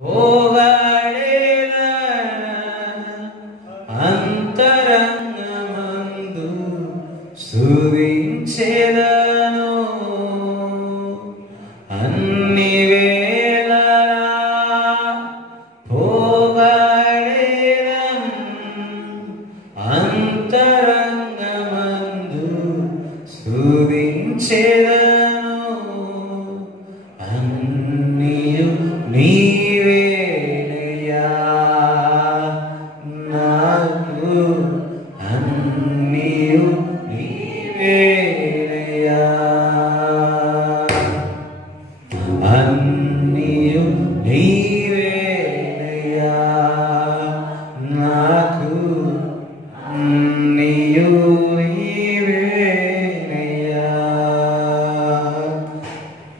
పోగాడేలా అంతరంగమందు స్తుతించెదను అన్ని వేళలా పోగాడేలా అంతరంగమందు స్తుతించెదను అన్నియు నీవేనయ్యా నాకు అన్నియు నీవేనయ్యా అన్నియు నీవేనయ్యా నాకు అన్నియు నీవేనయ్యా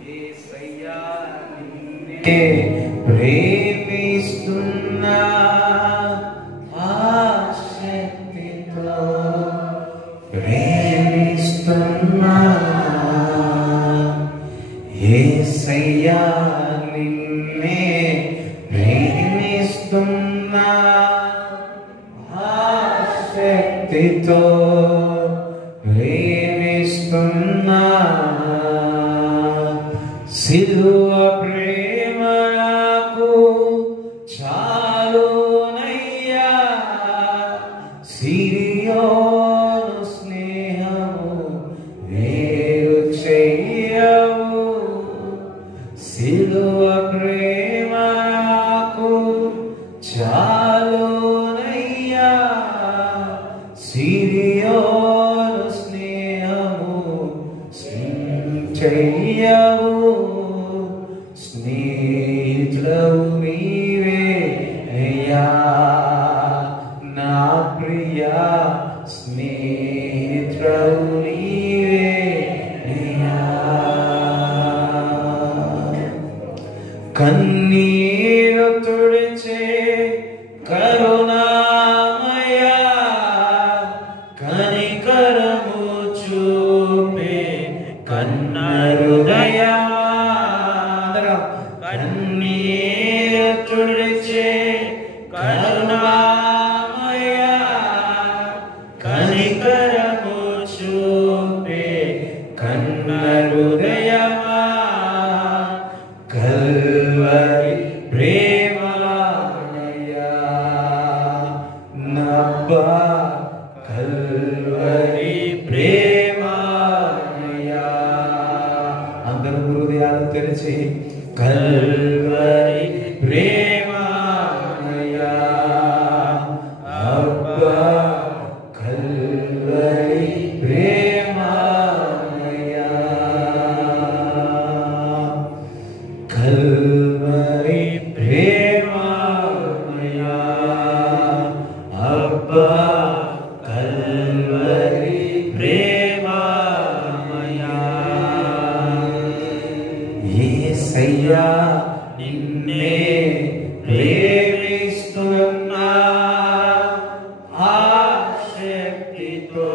యేసయ్యా నిన్నే ప్రేమిస్తున్నా ఆశక్తితో ప్రేమిస్తున్నా యేసయ్యా నిన్నే ప్రేమిస్తున్నా ఆశక్తితో ప్రేమిస్తున్నా సిలువ ప్రేమ నాకు చాలునయ్యా సిరియోను స్నేహము వేరు చెయ్యవు సిలువ ప్రేమ నాకు చాలునయ్యా సిరియోను స్నేహము చెయ్యవు స్నేహితుడవు నీవే అయ్యా నా ప్రియా స్నేహితుడవు నీవే అయ్యా కన్నీరు తుడిచే కరుణామయా కనికరము చూపే కన్నరుదయా కన్నీరు తుడిచే కరుణామయా కనికరము చూపే కన్నరుదయమా కల్వరి ప్రేమమయా నబ్బా కల్వరి ప్రేమమయా అందరూ హృదయాలు తెరిచి కల్వరి ప్రేమమయా అబ్బా కల్వరి ప్రేమమయా కల్వరి ప్రేమమయా అబ్బా కల్వరి ప్రేమమయా యేసయ్యా నిన్నే ప్రేమిస్తున్నా ఆశక్తితో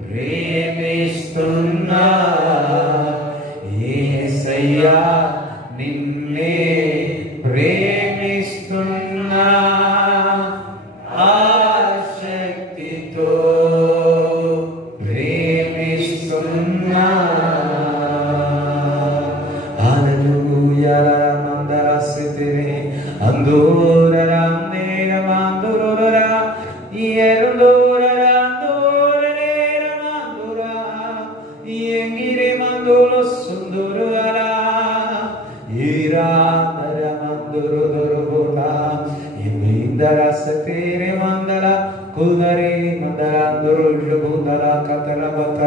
ప్రేమిస్తున్నా యేసయ్యా నిన్నే ప్రేమిస్తున్నా ఆశక్తితో ప్రేమిస్తున్నా హల్లెలూయా మందరసితే అందూరరా నేరమందురరా ఎరుందూరరా అందూరనేరమందురా ఎంగిరే మందులో సుందరురా ఈరానర మందురుదురుబులా ఇందరసతేరే మందల కుదరే మందరందురుళ్ళు బుందల కతరబత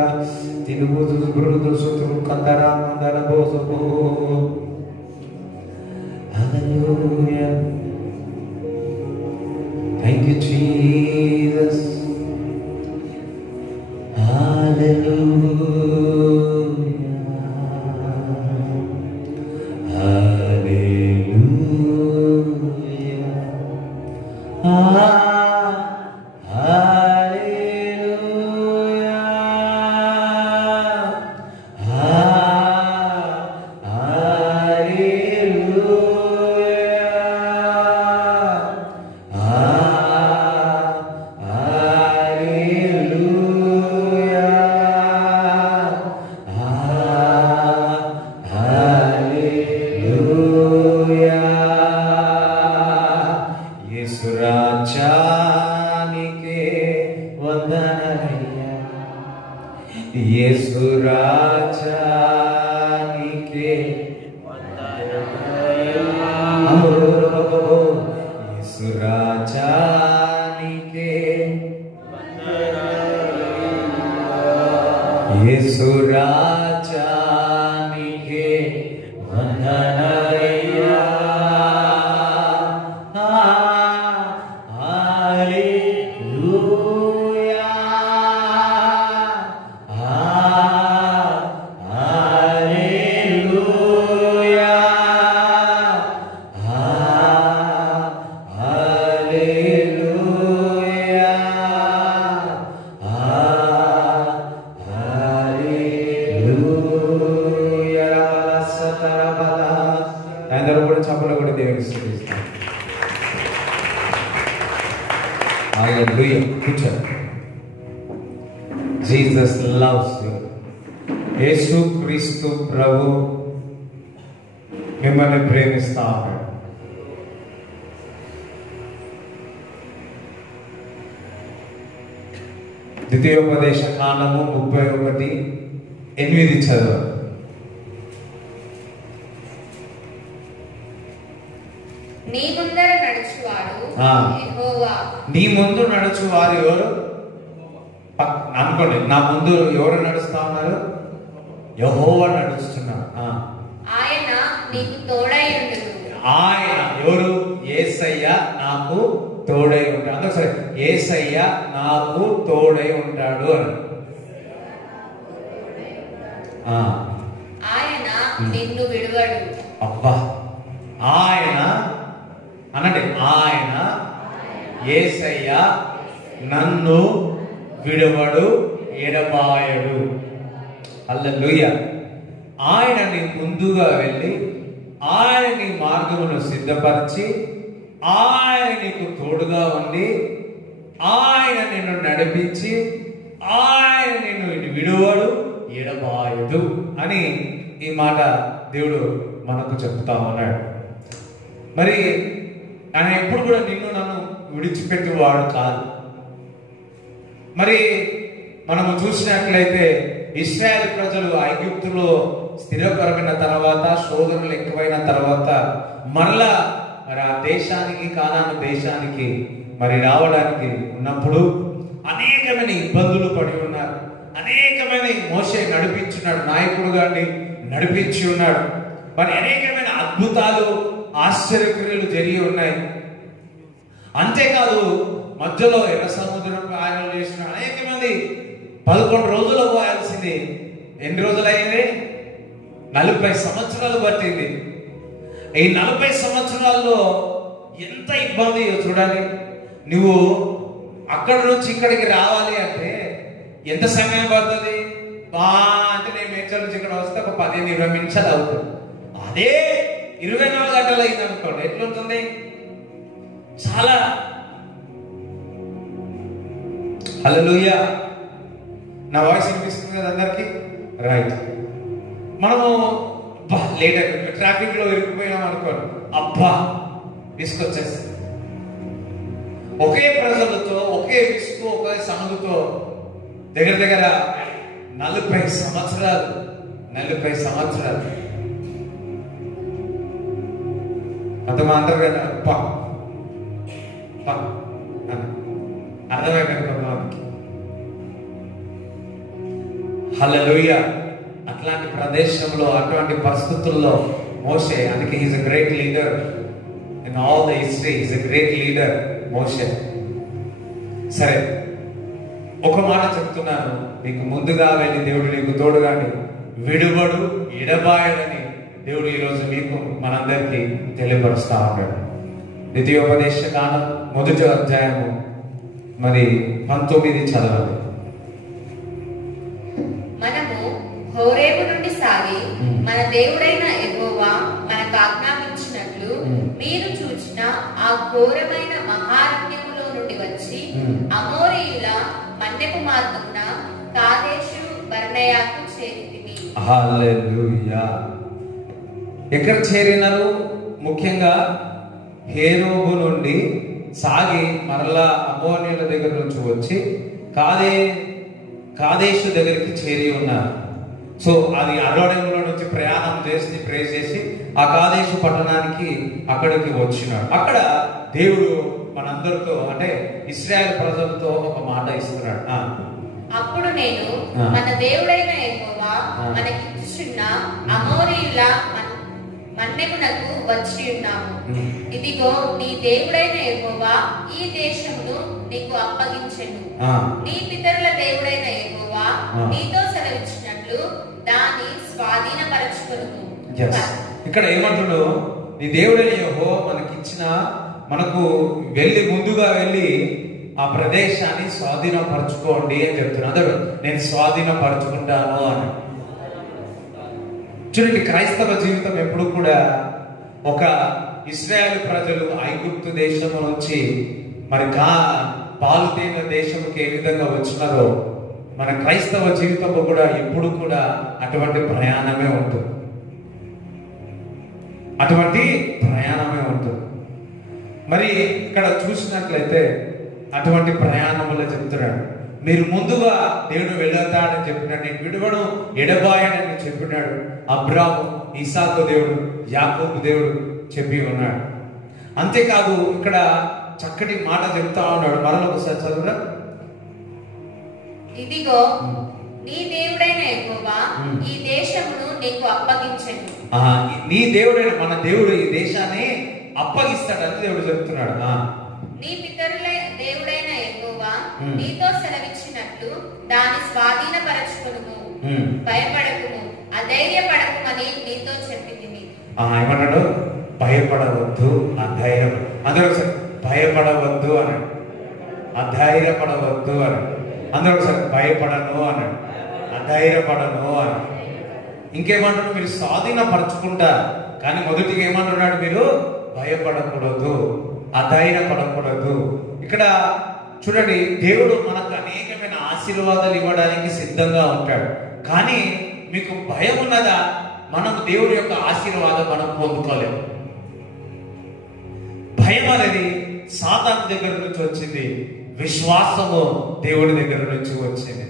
తినుబుదు బ్రుదు సుతురు కతర మందల బోసుపు hallelujah thank you Jesus hallelujah Hallelujah. అందరూ కూడా చప్పట్లు కూడా దేవుని స్తుతిస్తాం. హల్లెలూయా. కూర్చోండి. Jesus loves you. యేసు క్రీస్తు ప్రభు మిమ్మల్ని ప్రేమిస్తా ఉన్నాడు. ద్వితీయోపదేశ కాండము 31:8 చదవండి. నీ ముందర నడుచువాడు యెహోవా. నీ ముందు నడుచువారు ఎవరు అనుకోండి. నా ముందు ఎవరు నడుస్తా ఉన్నారు? యెహోవా నడుస్తున్నారు. ఆయన నీకు తోడై ఉండును. ఆయన ఎవరు? యేసయ్య నాకు తోడై ఉంటాడు. అందరూ సరే, యేసయ్య నాకు తోడై ఉంటాడు అని. ఆయన నిన్ను విడువడు. అబ్బా, ఆయన అనండి. ఆయన యేసయ్య నన్ను విడువడు, ఎడబాయడు. హల్లెలూయా. ఆయన నీ ముందుగా వెళ్ళి ఆయన నీ మార్గమును సిద్ధపరిచి ఆయన నీకు తోడుగా ఉండి ఆయన నిన్ను నడిపించి ఆయన నిన్ను విడువడు, ఎడబాయడు అని ఈ మాట దేవుడు మనకు చెప్తా ఉన్నాడు. మరి ఆయన ఎప్పుడు కూడా నిన్ను నన్ను విడిచిపెట్టేవాడు కాదు. మరి మనము చూసినట్లయితే ఇశ్రాయేలు ప్రజలు ఐగుప్తులో స్థిరపరమైన తర్వాత, శోధనలు ఎక్కువైన తర్వాత మరలా మరి ఆ దేశానికి, కానాను దేశానికి మరి రావడానికి ఉన్నప్పుడు అనేకమైన ఇబ్బందులు పడి ఉన్నారు. అనేకమైన మోషే నడిపించున్నాడు, నాయకుడుగా నడిపించి ఉన్నాడు. మరి అనేకమైన అద్భుతాలు, ఆశ్చర్యక్రియలు జరిగి ఉన్నాయి. అంతేకాదు మధ్యలో ఎర్ర సముద్రం ప్రయాణం చేసిన అనేక మంది 11 రోజులు పోయాల్సింది ఎన్ని రోజులైంది? 40 సంవత్సరాలు పట్టింది. ఈ 40 సంవత్సరాల్లో ఎంత ఇబ్బంది చూడాలి. నువ్వు అక్కడి నుంచి ఇక్కడికి రావాలి అంటే ఎంత సమయం పడుతుంది? అంటే నేను మేడ్చల్ నుంచి ఇక్కడ వస్తే ఒక 15-20 నిమిషాలు అవుతుంది. అదే 24 గంటలు అయింది అనుకోండి, ఎట్లుంటుంది? చాలా. హల్లెలూయా. నా వాయిస్ వినిపిస్తుంది కదా అందరికి? రైట్. మనము లేట్ అయిపోయింది, ట్రాఫిక్ లో ఇరుక్కుపోయాం అనుకోండి, అబ్బా విసుకొచ్చేస్తుంది. ఒకే ప్రజలతో, ఒకే విసుగు, ఒకే సనుగుతో దగ్గర దగ్గర 40 సంవత్సరాలు అంతమంటారు కదా, అబ్బా అర్థమైపోయింది కొంతమందికి. హల్లెలూయా. అట్లాంటి ప్రదేశంలో, అటువంటి పరిస్థితుల్లో మోషే, అందుకే he's a great leader in all the history. He's a great leader మోషే. సరే, ఒక మాట చెప్తున్నాను, నీకు ముందుగా వెళ్ళి దేవుడు నీకు తోడుగాని విడువడు, ఎడబాయడని దేవుడు ఈరోజు మీకు మనందరికీ తెలియపరుస్తా ఉన్నాడు. ద్వితీయోపదేశ కాండం 1వ అధ్యాయము మరి 19 చదవాలి. మనము హోరేబు నుండి సాగి మన దేవుడైన యెహోవా మనకు ఆజ్ఞాపించినట్లు మీరు చూచిన ఆ ఘోరమైన మహారణ్యములో నుండి వచ్చి అమోరీయుల మన్నెపు మార్గమున కాదేశు బర్నేయకు చేరితిమి. హల్లెలూయా. ఎక్కడ చేరినారు? ముఖ్యంగా హోరేబు నుండి సాగి మరలా అమోరీయుల దగ్గర నుంచి వచ్చి కాదేశు దగ్గరికి చేరి ఉన్నారు. సో అది అరణ్యంలో నుంచి ప్రయాణం చేసి ప్రేస్ చేసి ఆ కాదేశు పట్టణానికి అక్కడికి వచ్చినాడు. అక్కడ దేవుడు మనందరితో, అంటే ఇశ్రాయేలు ప్రజలతో ఒక మాట ఇస్తున్నాడు. అప్పుడు నేను మన దేవుడైన యెహోవా మనకిచ్చుచున్న అమోరీయుల మన్నెమునకు వచ్చి ఉన్నాము. ఇదిగో నీ దేవుడైన యెహోవా ఈ దేశమును నీకు అప్పగించెను. నీ పితరుల దేవుడైన యెహోవా నీతో సెలవిచ్చినట్లు దాన్ని స్వాధీనపరచుకొనుము. ఇక్కడ ఏమంటున్నాడు? నీ దేవుడైన యెహోవా మనకు వెళ్ళి ముందుగా వెళ్ళి ఆ ప్రదేశాన్ని స్వాధీనపరచుకోండి అని చెప్తున్నాడు. నేను స్వాధీనపరచుకుంటాను అని. చూడండి, క్రైస్తవ జీవితం ఎప్పుడు కూడా ఒక ఇశ్రాయేలు ప్రజలు ఐగుప్తు దేశము నుంచి మరి పాలు తేనె దేశంకి ఏ విధంగా వచ్చినారో మన క్రైస్తవ జీవితంలో కూడా ఎప్పుడు కూడా అటువంటి ప్రయాణమే ఉంటుంది. అటువంటి ప్రయాణమే ఉంటుంది. మరి ఇక్కడ చూసినట్లయితే అటువంటి ప్రయాణంలో చెప్తున్నాడు, మీరు ముందుగా దేవుడు వెళ్ళతాడని చెప్పినాడు, నేను విడువను ఎడబాయనని చెప్పినాడు. అబ్రాము, ఇసాకు దేవుడు, యాకోబు దేవుడు చెప్పి ఉన్నాడు. అంతేకాదు ఇక్కడ చక్కటి మాట చెప్తా ఉన్నాడు. మరల ఒకసారి చదువురా. ఇదిగో నీ దేవుడైన యెహోవా ఈ దేశమును నీకు అప్పగించెను. నీ దేవుడైన మన దేవుడు ఈ దేశాన్ని అప్పగిస్తాడని దేవుడు చెప్తున్నాడు. నీ పితరుల దేవుడైన యెహోవా నీతో సెలవిచ్చినట్లు దాన్ని స్వాధీనపరచుకొనుము, భయపడకుము, అధైర్యపడకుమని నీతో చెప్పింది. ఏమన్నాడు? భయపడవద్దు, అధైర్యం. అందరూ ఒకసారి భయపడవద్దు అన్నాడు, అధైర్యపడవద్దు అన్నాడు. అందరూ ఒకసారి భయపడను అన్నాడు, అధైర్యపడను అన్నాడు. ఇంకేమంటున్నాడు? మీరు స్వాధీనపరచుకుంటారు, కానీ మొదటిగా ఏమంటున్నాడు? మీరు భయపడకూడదు, అధైర్యపడకూడదు. ఇక్కడ చూడండి, దేవుడు మనకు అనేకమైన ఆశీర్వాదాలు ఇవ్వడానికి సిద్ధంగా ఉంటాడు. కానీ మీకు భయం ఉన్నదా? మనం దేవుడి యొక్క ఆశీర్వాదం మనం పొందుకోలేము. భయం అనేది సాతాను దగ్గర నుంచి వచ్చింది, విశ్వాసము దేవుడి దగ్గర నుంచి వచ్చింది.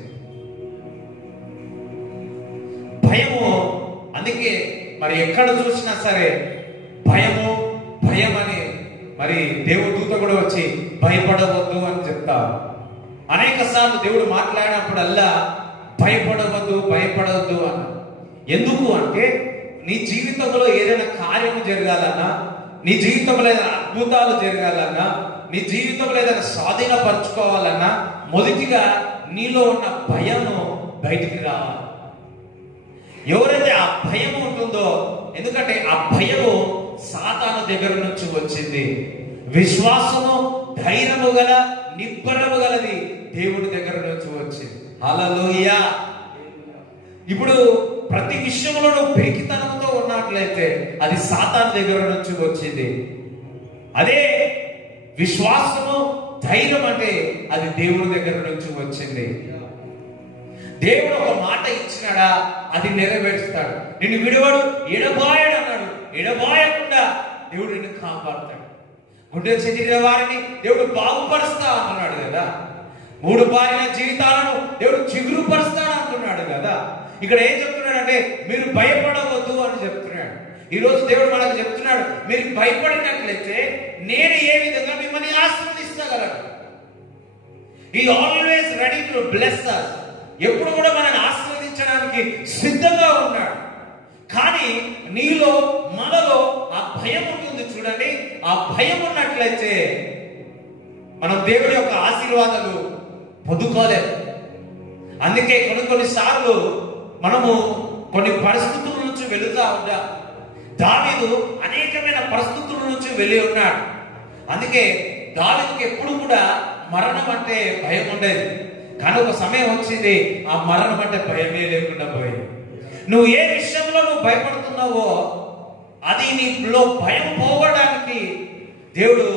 భయము, అందుకే మరి ఎక్కడ చూసినా సరే భయం అని మరి దేవుడు దూత కూడా వచ్చి భయపడవద్దు అని చెప్తారు. అనేక సార్లు దేవుడు మాట్లాడినప్పుడల్లా భయపడవద్దు అన్న. ఎందుకు అంటే నీ జీవితంలో ఏదైనా కార్యం జరగాలన్నా, నీ జీవితంలో ఏదైనా అద్భుతాలు జరగాలన్నా, నీ జీవితంలో ఏదైనా స్వాధీనపరచుకోవాలన్నా మొదటిగా నీలో ఉన్న భయము బయటికి రావాలి. ఎవరైతే ఆ భయం ఉంటుందో, ఎందుకంటే ఆ భయము సాతాను దగ్గర నుంచి వచ్చింది. విశ్వాసము, ధైర్యము గల, నిబ్బరము గలది దేవుడి దగ్గర నుంచి వచ్చింది. హల్లెలూయా. ఇప్పుడు ప్రతి విషయంలో నువ్వు పెరిగితనంతో ఉన్నట్లయితే అది సాతాను దగ్గర నుంచి వచ్చింది. అదే విశ్వాసము, ధైర్యం అంటే అది దేవుడి దగ్గర నుంచి వచ్చింది. దేవుడు ఒక మాట ఇచ్చినాడా అది నెరవేరుస్తాడు. నిన్ను విడువడు, ఎడబాయడు అన్నాడు. ఎడబాయకుండా దేవుడు నిన్ను కాపాడుతాడు. గుండె చెదిరిన వారిని దేవుడు బాగుపరుస్తా అంటున్నాడు కదా. 3 భార్యల జీవితాలను దేవుడు చిగురుపరుస్తాడు అంటున్నాడు కదా. ఇక్కడ ఏం చెప్తున్నాడంటే మీరు భయపడవద్దు అని చెప్తున్నాడు. ఈ రోజు దేవుడు మనకు చెప్తున్నాడు, మీరు భయపడినట్లయితే నేను ఏ విధంగా మిమ్మల్ని ఆశీర్వదించగలను. He always ready to bless us. ఎప్పుడు కూడా మనల్ని ఆశీర్వదించడానికి సిద్ధంగా ఉన్నాడు. కానీ నీలో, మనలో ఆ భయం ఉంటుంది చూడండి. ఆ భయం ఉన్నట్లయితే మనం దేవుడి యొక్క ఆశీర్వాదాలు పొందుకోలేదు. అందుకే కొన్నిసార్లు మనము కొన్ని పరిస్థితుల నుంచి వెళుతూ ఉంటాం. దావీదు అనేకమైన పరిస్థితుల నుంచి వెళ్ళి ఉన్నాడు. అందుకే దావీదుకి ఎప్పుడు కూడా మరణం అంటే భయం ఉండేది. కానీ ఒక సమయం వచ్చింది, ఆ మరణం అంటే భయమే లేకుండా పోయింది. నువ్వు ఏ విషయంలో నువ్వు భయపడుతున్నావో అది నీలో భయం పోవడానికి దేవుడు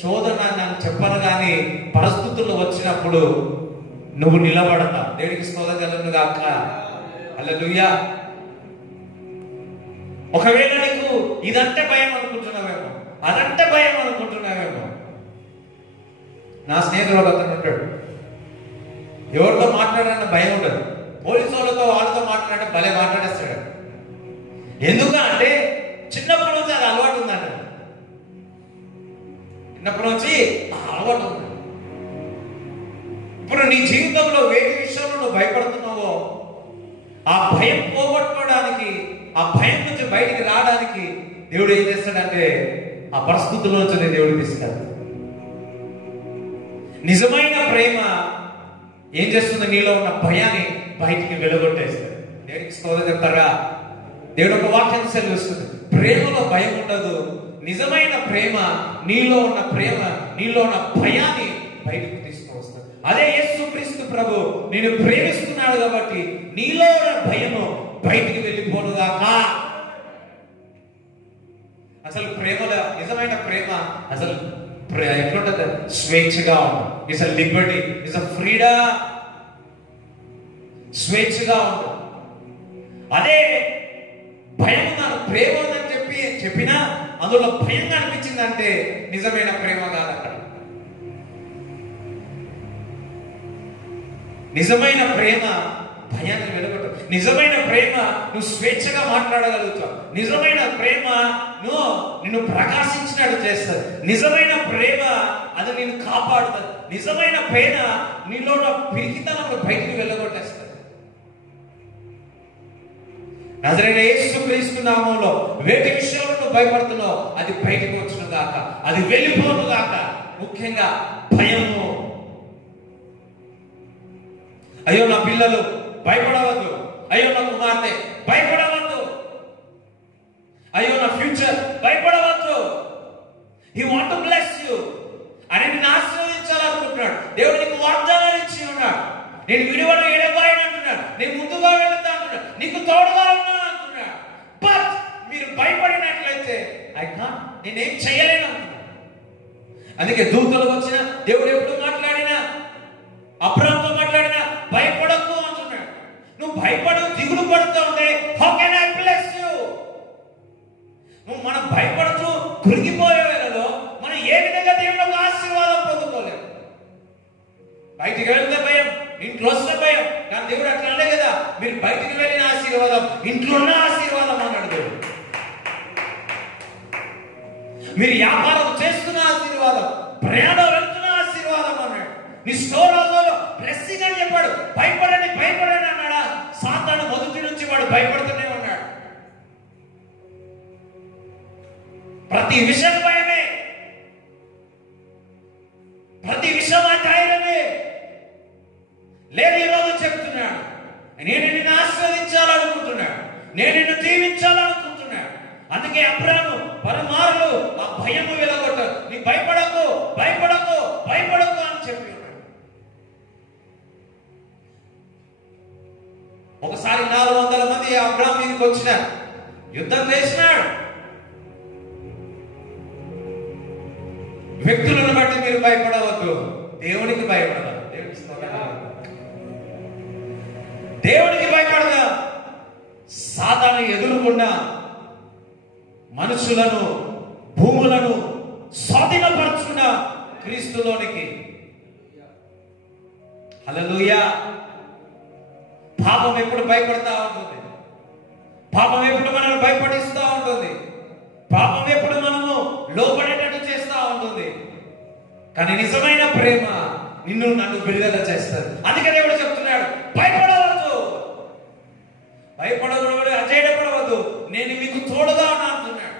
శోధన అని చెప్పను, కానీ పరిస్థితులు వచ్చినప్పుడు నువ్వు నిలబడతావు. దేవుడికి స్తోత్రం గాక. హల్లెలూయా. ఒకవేళ నీకు ఇదంటే భయం అనుకుంటున్నావేమో, అదంటే భయం అనుకుంటున్నావేమో. నా స్నేహితుడు అతను ఉంటాడు, ఎవరితో మాట్లాడాలన్న భయం ఉండదు. పోలీసు వాళ్ళతో మాట్లాడే భలే మాట్లాడేస్తాడు. ఎందుకంటే చిన్నప్పటి నుంచి అది అలవాటు ఉందంట. చిన్నప్పటి నుంచి అలవాటు ఉంది. ఇప్పుడు నీ జీవితంలో వేరే విషయంలో నువ్వు భయపడుతున్నావో ఆ భయం పోగొట్టుకోవడానికి, ఆ భయం నుంచి బయటికి రావడానికి దేవుడు ఏం చేస్తాడంటే ఆ పరిస్థితుల్లో నుంచి దేవుడు తీసుకెళ్తాడు. నిజమైన ప్రేమ ఏం చేస్తుంది? నీలో ఉన్న భయాన్ని బయటికి వెలుగొట్టేస్తాడు. దేవుడికి స్తోత్రం చెప్తారా? దేవుడు ఒక వాక్యం సెలవిస్తుంది, ప్రేమలో భయం ఉండదు. నిజమైన ప్రేమ నీలో ఉన్న భయాన్ని బయటకు తీసుకువస్తాడు. అదే యేసుక్రీస్తు ప్రభు నేను ప్రేమిస్తున్నాడు కాబట్టి నీలో ఉన్న భయము బయటికి వెళ్ళిపోనుగాక. అసలు ప్రేమలో నిజమైన ప్రేమ అసలు ఎట్లుంటది? స్వేచ్ఛగా ఉండదు. It's a Liberty, it's a freedom. స్వేచ్ఛగా ఉండదు. అదే భయం ఉందని ప్రేమ ఉందని చెప్పినా అందులో భయంగా అనిపించిందంటే నిజమైన ప్రేమ కాదు. అక్కడ నిజమైన ప్రేమ భయాన్ని వెలుగొట్టు. నిజమైన ప్రేమ నువ్వు స్వేచ్ఛగా మాట్లాడగలుగుతావు. నిజమైన ప్రేమ నిన్ను ప్రకాశించినట్టు చేస్తుంది. నిజమైన ప్రేమ అది నిన్ను కాపాడుతుంది. నిజమైన ప్రేమ నీలో పిరికితనప్పుడు బయటికి వెళ్ళగొట్టేస్తుంది. నజరైన యేసుక్రీస్తు నామములో వేటి విషయంలో నువ్వు భయపడుతున్నావు అది బయటకు వచ్చును గాక, అది వెళ్ళిపోను గాక. ముఖ్యంగా భయము. అయ్యో నా పిల్లలు భయపడవద్దు, అయ్యో నా కుమార్తె భయపడవద్దు, అయ్యో నా ఫ్యూచర్ భయపడవద్దు. He want to bless you. అని నిన్ను ఆశీర్వదించాలనుకుంటున్నాడు. దేవుడు నీకు వాగ్దానాలు ఇచ్చి ఉన్నాడు. నేను విడివడ ఎడబాయని అంటున్నాడు. నేను ముందుగా వెళ్తా అంటున్నాడు. నీకు తోడుగా ఉన్నాను అంటున్నాడు. బట్ మీరు భయపడినట్లయితే నేనేం చేయలేను అంటున్నాడు. అందుకే దూతలు వచ్చిన దేవుడు ఎప్పుడు మాట్లాడినా, అబ్రాహాముతో మాట్లాడినా భయపడకు అంటున్నాడు. నువ్వు భయపడు, దిగులు పడుతూ ఉంటే how can I bless you? నువ్వు మనం భయపడుతూ కురిగిపోయే వేళలో మనం ఏ విధంగా దేవుడు ఆశీర్వాదం పొందుకోలేము. బయటికి వెళ్తే భయం, ఇంట్లో వస్తే భయం. కానీ దేవుడు అట్లా అనే కదా, మీరు బయటికి వెళ్ళిన ఆశీర్వాదం ఇంట్లో ఉన్న ఆశీర్వాదం అన్నాడు దేవుడు. మీరు వ్యాపారం చేస్తున్న ఆశీర్వాదం, ప్రయాణం వెళ్తున్న ఆశీర్వాదం అన్నాడు. నీ స్టోర్లో బ్లెస్సింగ్ అని చెప్పాడు. భయపడండి భయపడండి అన్నాడా? సాతాను మొదటి నుంచి వాడు భయపడుతూనే ఉన్నాడు. ప్రతి విషయం భయమే, ప్రతి విషయం ధైర్యమే. లేదు ఈరోజు చెప్తున్నాడు, నేను నిన్ను ఆశీర్వదించాలనుకుంటున్నాడు, నేను నిన్ను దీవించాలనుకుంటున్నాడు. అందుకే అబ్రాహాము పలుమార్లు ఆ భయము వెలగొట్టాడు. నీ భయపడకు భయపడకు భయపడకు అని చెప్పి ఉన్నాడు. ఒకసారి 400 మంది అబ్రాహాము మీదకి వచ్చినారు, యుద్ధం చేసినాడు. వ్యక్తులను బట్టి మీరు భయపడవద్దు, దేవునికి భయపడదాం. దేవునికి భయపడదా. సాతాను ఎదుర్కొన్న మనుషులను, భూములను స్వాధీనపరుచుకున్న క్రీస్తులోనికి. హల్లెలూయా. పాపం ఎప్పుడు భయపడతా ఉంటుంది, పాపం ఎప్పుడు మనల్ని భయపడిస్తూ ఉంటుంది, పాపం ఎప్పుడు మనము లోపడేటట్టు చేస్తూ ఉంటుంది. కానీ నిజమైన ప్రేమ నిన్ను నన్ను విడుదల చేస్తుంది. అందుకే దేవుడు చెప్తున్నాడు, భయపడవద్దు, భయపడవద్దు, అజేయపడవద్దు, నేను మీకు తోడుగా ఉన్నా అంటున్నాడు.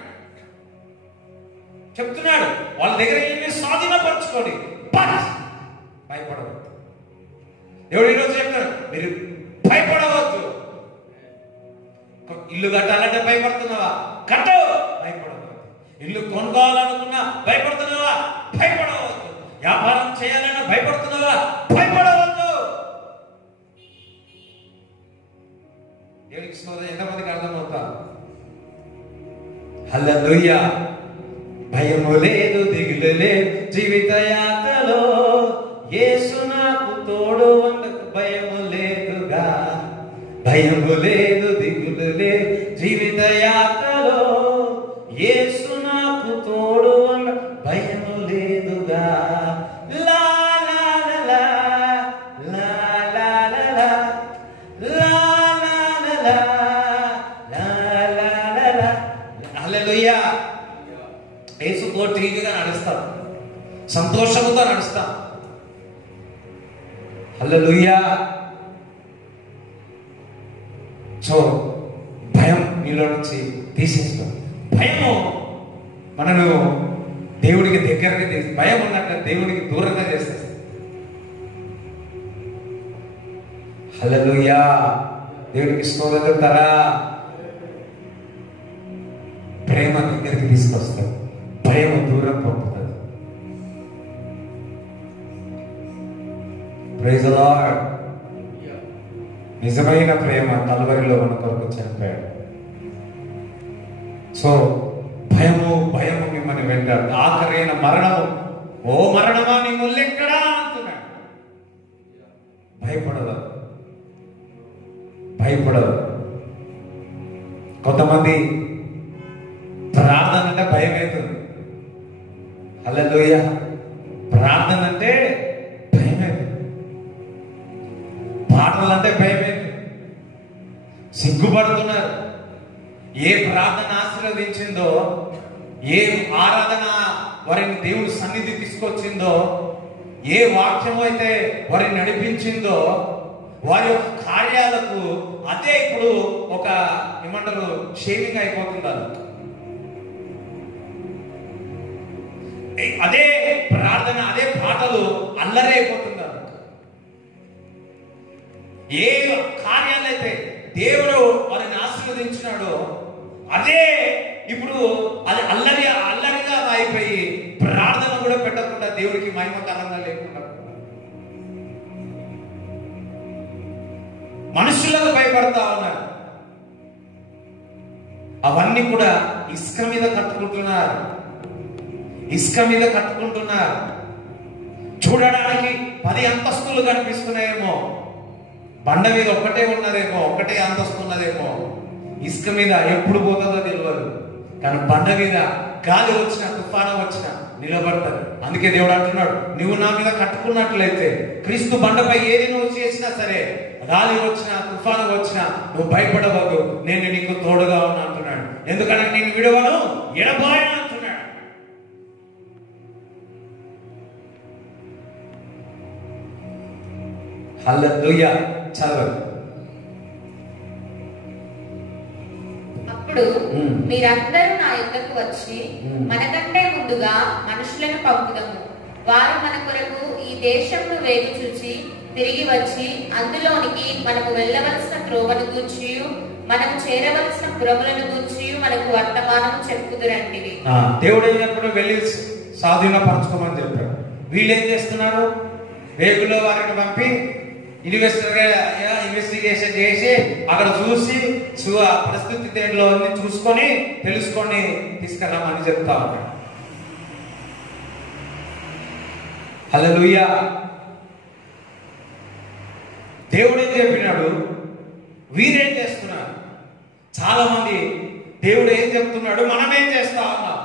చెప్తున్నాడు వాళ్ళ దగ్గర మీరు స్వాధీనపరచుకోండి, భయపడవద్దు. దేవుడు ఈరోజు చెప్తాడు, మీరు భయపడవద్దు. ఇల్లు కట్టాలంటే భయపడుతున్నావా? కట్టు, భయపడవద్దు. ఇల్లు కొనుక్కోవాలనుకున్నా భయపడుతున్నావా? భయపడవద్దు. వ్యాపారం చేయాలన్నా భయపడుతున్నావా? భయపడవద్దు. దేవుడికి స్తోత్రం. ఎంతమందికి అర్థమవుతా? హల్లెలూయా. భయము లేదు, దిగులు లేదు జీవిత యాత్రలో, యేసు నాకు తోడు వందకు భయము లేదుగా. భయము లేదు, దిగులు లేదు జీవిత యాత్రలో, యేసు నాకు తోడు వంద భయము లేదుగా. లా లా లా లా లా లా లా లా లా లా లా లా. హల్లెలూయా. యేసుతో తిరిగిగా నడుస్తాం, సంతోషంతో నడుస్తాం. హల్లెలూయా. సో భయం నీలో నుంచి తీసేస్తాం. భయము మనను దేవుడికి దగ్గరగా చేసి, భయం ఉన్నట్టు దేవుడికి దూరంగా చేసేస్తాం. హల్లెలూయా. దేవుడికి స్తోత్రం. ప్రేమ దగ్గరికి తీసుకొస్తాం, భయం దూరం పంపుతుంది. Praise the Lord. నిజమైన ప్రేమ కల్వరిలో మన కొరకు చనిపోయాడు. సో భయము వాక్యాన్ని వింటాడు. ఆఖరైన మరణము, ఓ మరణమా నీ ముల్లెక్కడా అంటున్నాడు. భయపడదు, భయపడదు. కొంతమంది ప్రార్థన అంటే భయం అవుతుంది. హల్లెలూయా. ప్రార్థన అంటే భయం అవుతుంది, పాటలు అంటే భయం అవుతుంది, సిగ్గుపడుతున్నారు. ఏ ప్రార్థన ఆశీర్వదించిందో, ఏ ఆరాధన వారిని దేవుడి సన్నిధి తీసుకొచ్చిందో, ఏ వాక్యం అయితే వారిని నడిపించిందో, వారి యొక్క కార్యాలకు అదే ఇప్పుడు ఒక ఏమంటారు షేవింగ్ అయిపోతున్నారు. అదే ప్రార్థన, అదే పాటలు అల్లరి అయిపోతున్నారు. ఏ కార్యాలైతే దేవుడు వారిని ఆశీర్వదించినాడో అదే ఇప్పుడు అది అల్లరిగా అయిపోయి ప్రార్థన కూడా పెట్టకుండా దేవుడికి మహిమకరంగా లేకుండా మనుషులకు భయపడతా ఉన్నారు. అవన్నీ కూడా ఇసుక మీద కట్టుకుంటున్నారు, ఇసుక మీద కట్టుకుంటున్నారు. చూడడానికి 10 అంతస్తులు కనిపిస్తున్నాయేమో, బండ మీద ఒక్కటే ఉన్నదేమో, ఒకటే అంతస్తు ఉన్నదేమో. ఇసుక మీద ఎప్పుడు పోతుందో తెలియదు, కానీ బండ మీద గాలి వచ్చినా తుఫాను వచ్చినా నిలబడతాడు. అందుకే దేవుడు అంటున్నాడు, నువ్వు నా మీద కట్టుకున్నట్లయితే, క్రీస్తు బండపై ఏది నువ్వు చేసినా సరే, గాలి వచ్చినా తుఫాను వచ్చినా నువ్వు భయపడవద్దు, నేను నీకు తోడుగా ఉన్నా అంటున్నాడు. ఎందుకంటే నేను విడవను, ఎడబాయను అంటున్నాడు. హల్లెలూయా. చదవండి. అప్పుడు మీరందరూ నా యొద్దకు వచ్చి, మనకంటే ముందుగా మనుషులను పంపుదము, వారు మన కొరకు ఈ దేశమును వేగు చూచి తిరిగి వచ్చి అందులోనికి మనము వెళ్ళవలసిన త్రోవను గూర్చి, మనము చేరవలసిన పురములను గూర్చి మనకు వర్తమానం చెప్పుదురంటివి. దేవుడు అయినప్పుడు వెళ్ళి స్వాధీనపరచుకోమని చెప్పాడు. వీళ్ళు ఏం చేస్తున్నారు? వేగులో వారిని పంపి ఇన్వెస్టిగేషన్ చేసి అక్కడ చూసి పరిస్థితి దేనిలో చూసుకొని తెలుసుకొని తీసుకెళ్ళమని చెప్తా ఉన్నాడు. హల్లెలూయా. దేవుడు ఏం చెప్పినాడు, వీరేం చేస్తున్నారు? చాలా మంది దేవుడు ఏం చెప్తున్నాడు, మనమేం చేస్తా ఉన్నాం.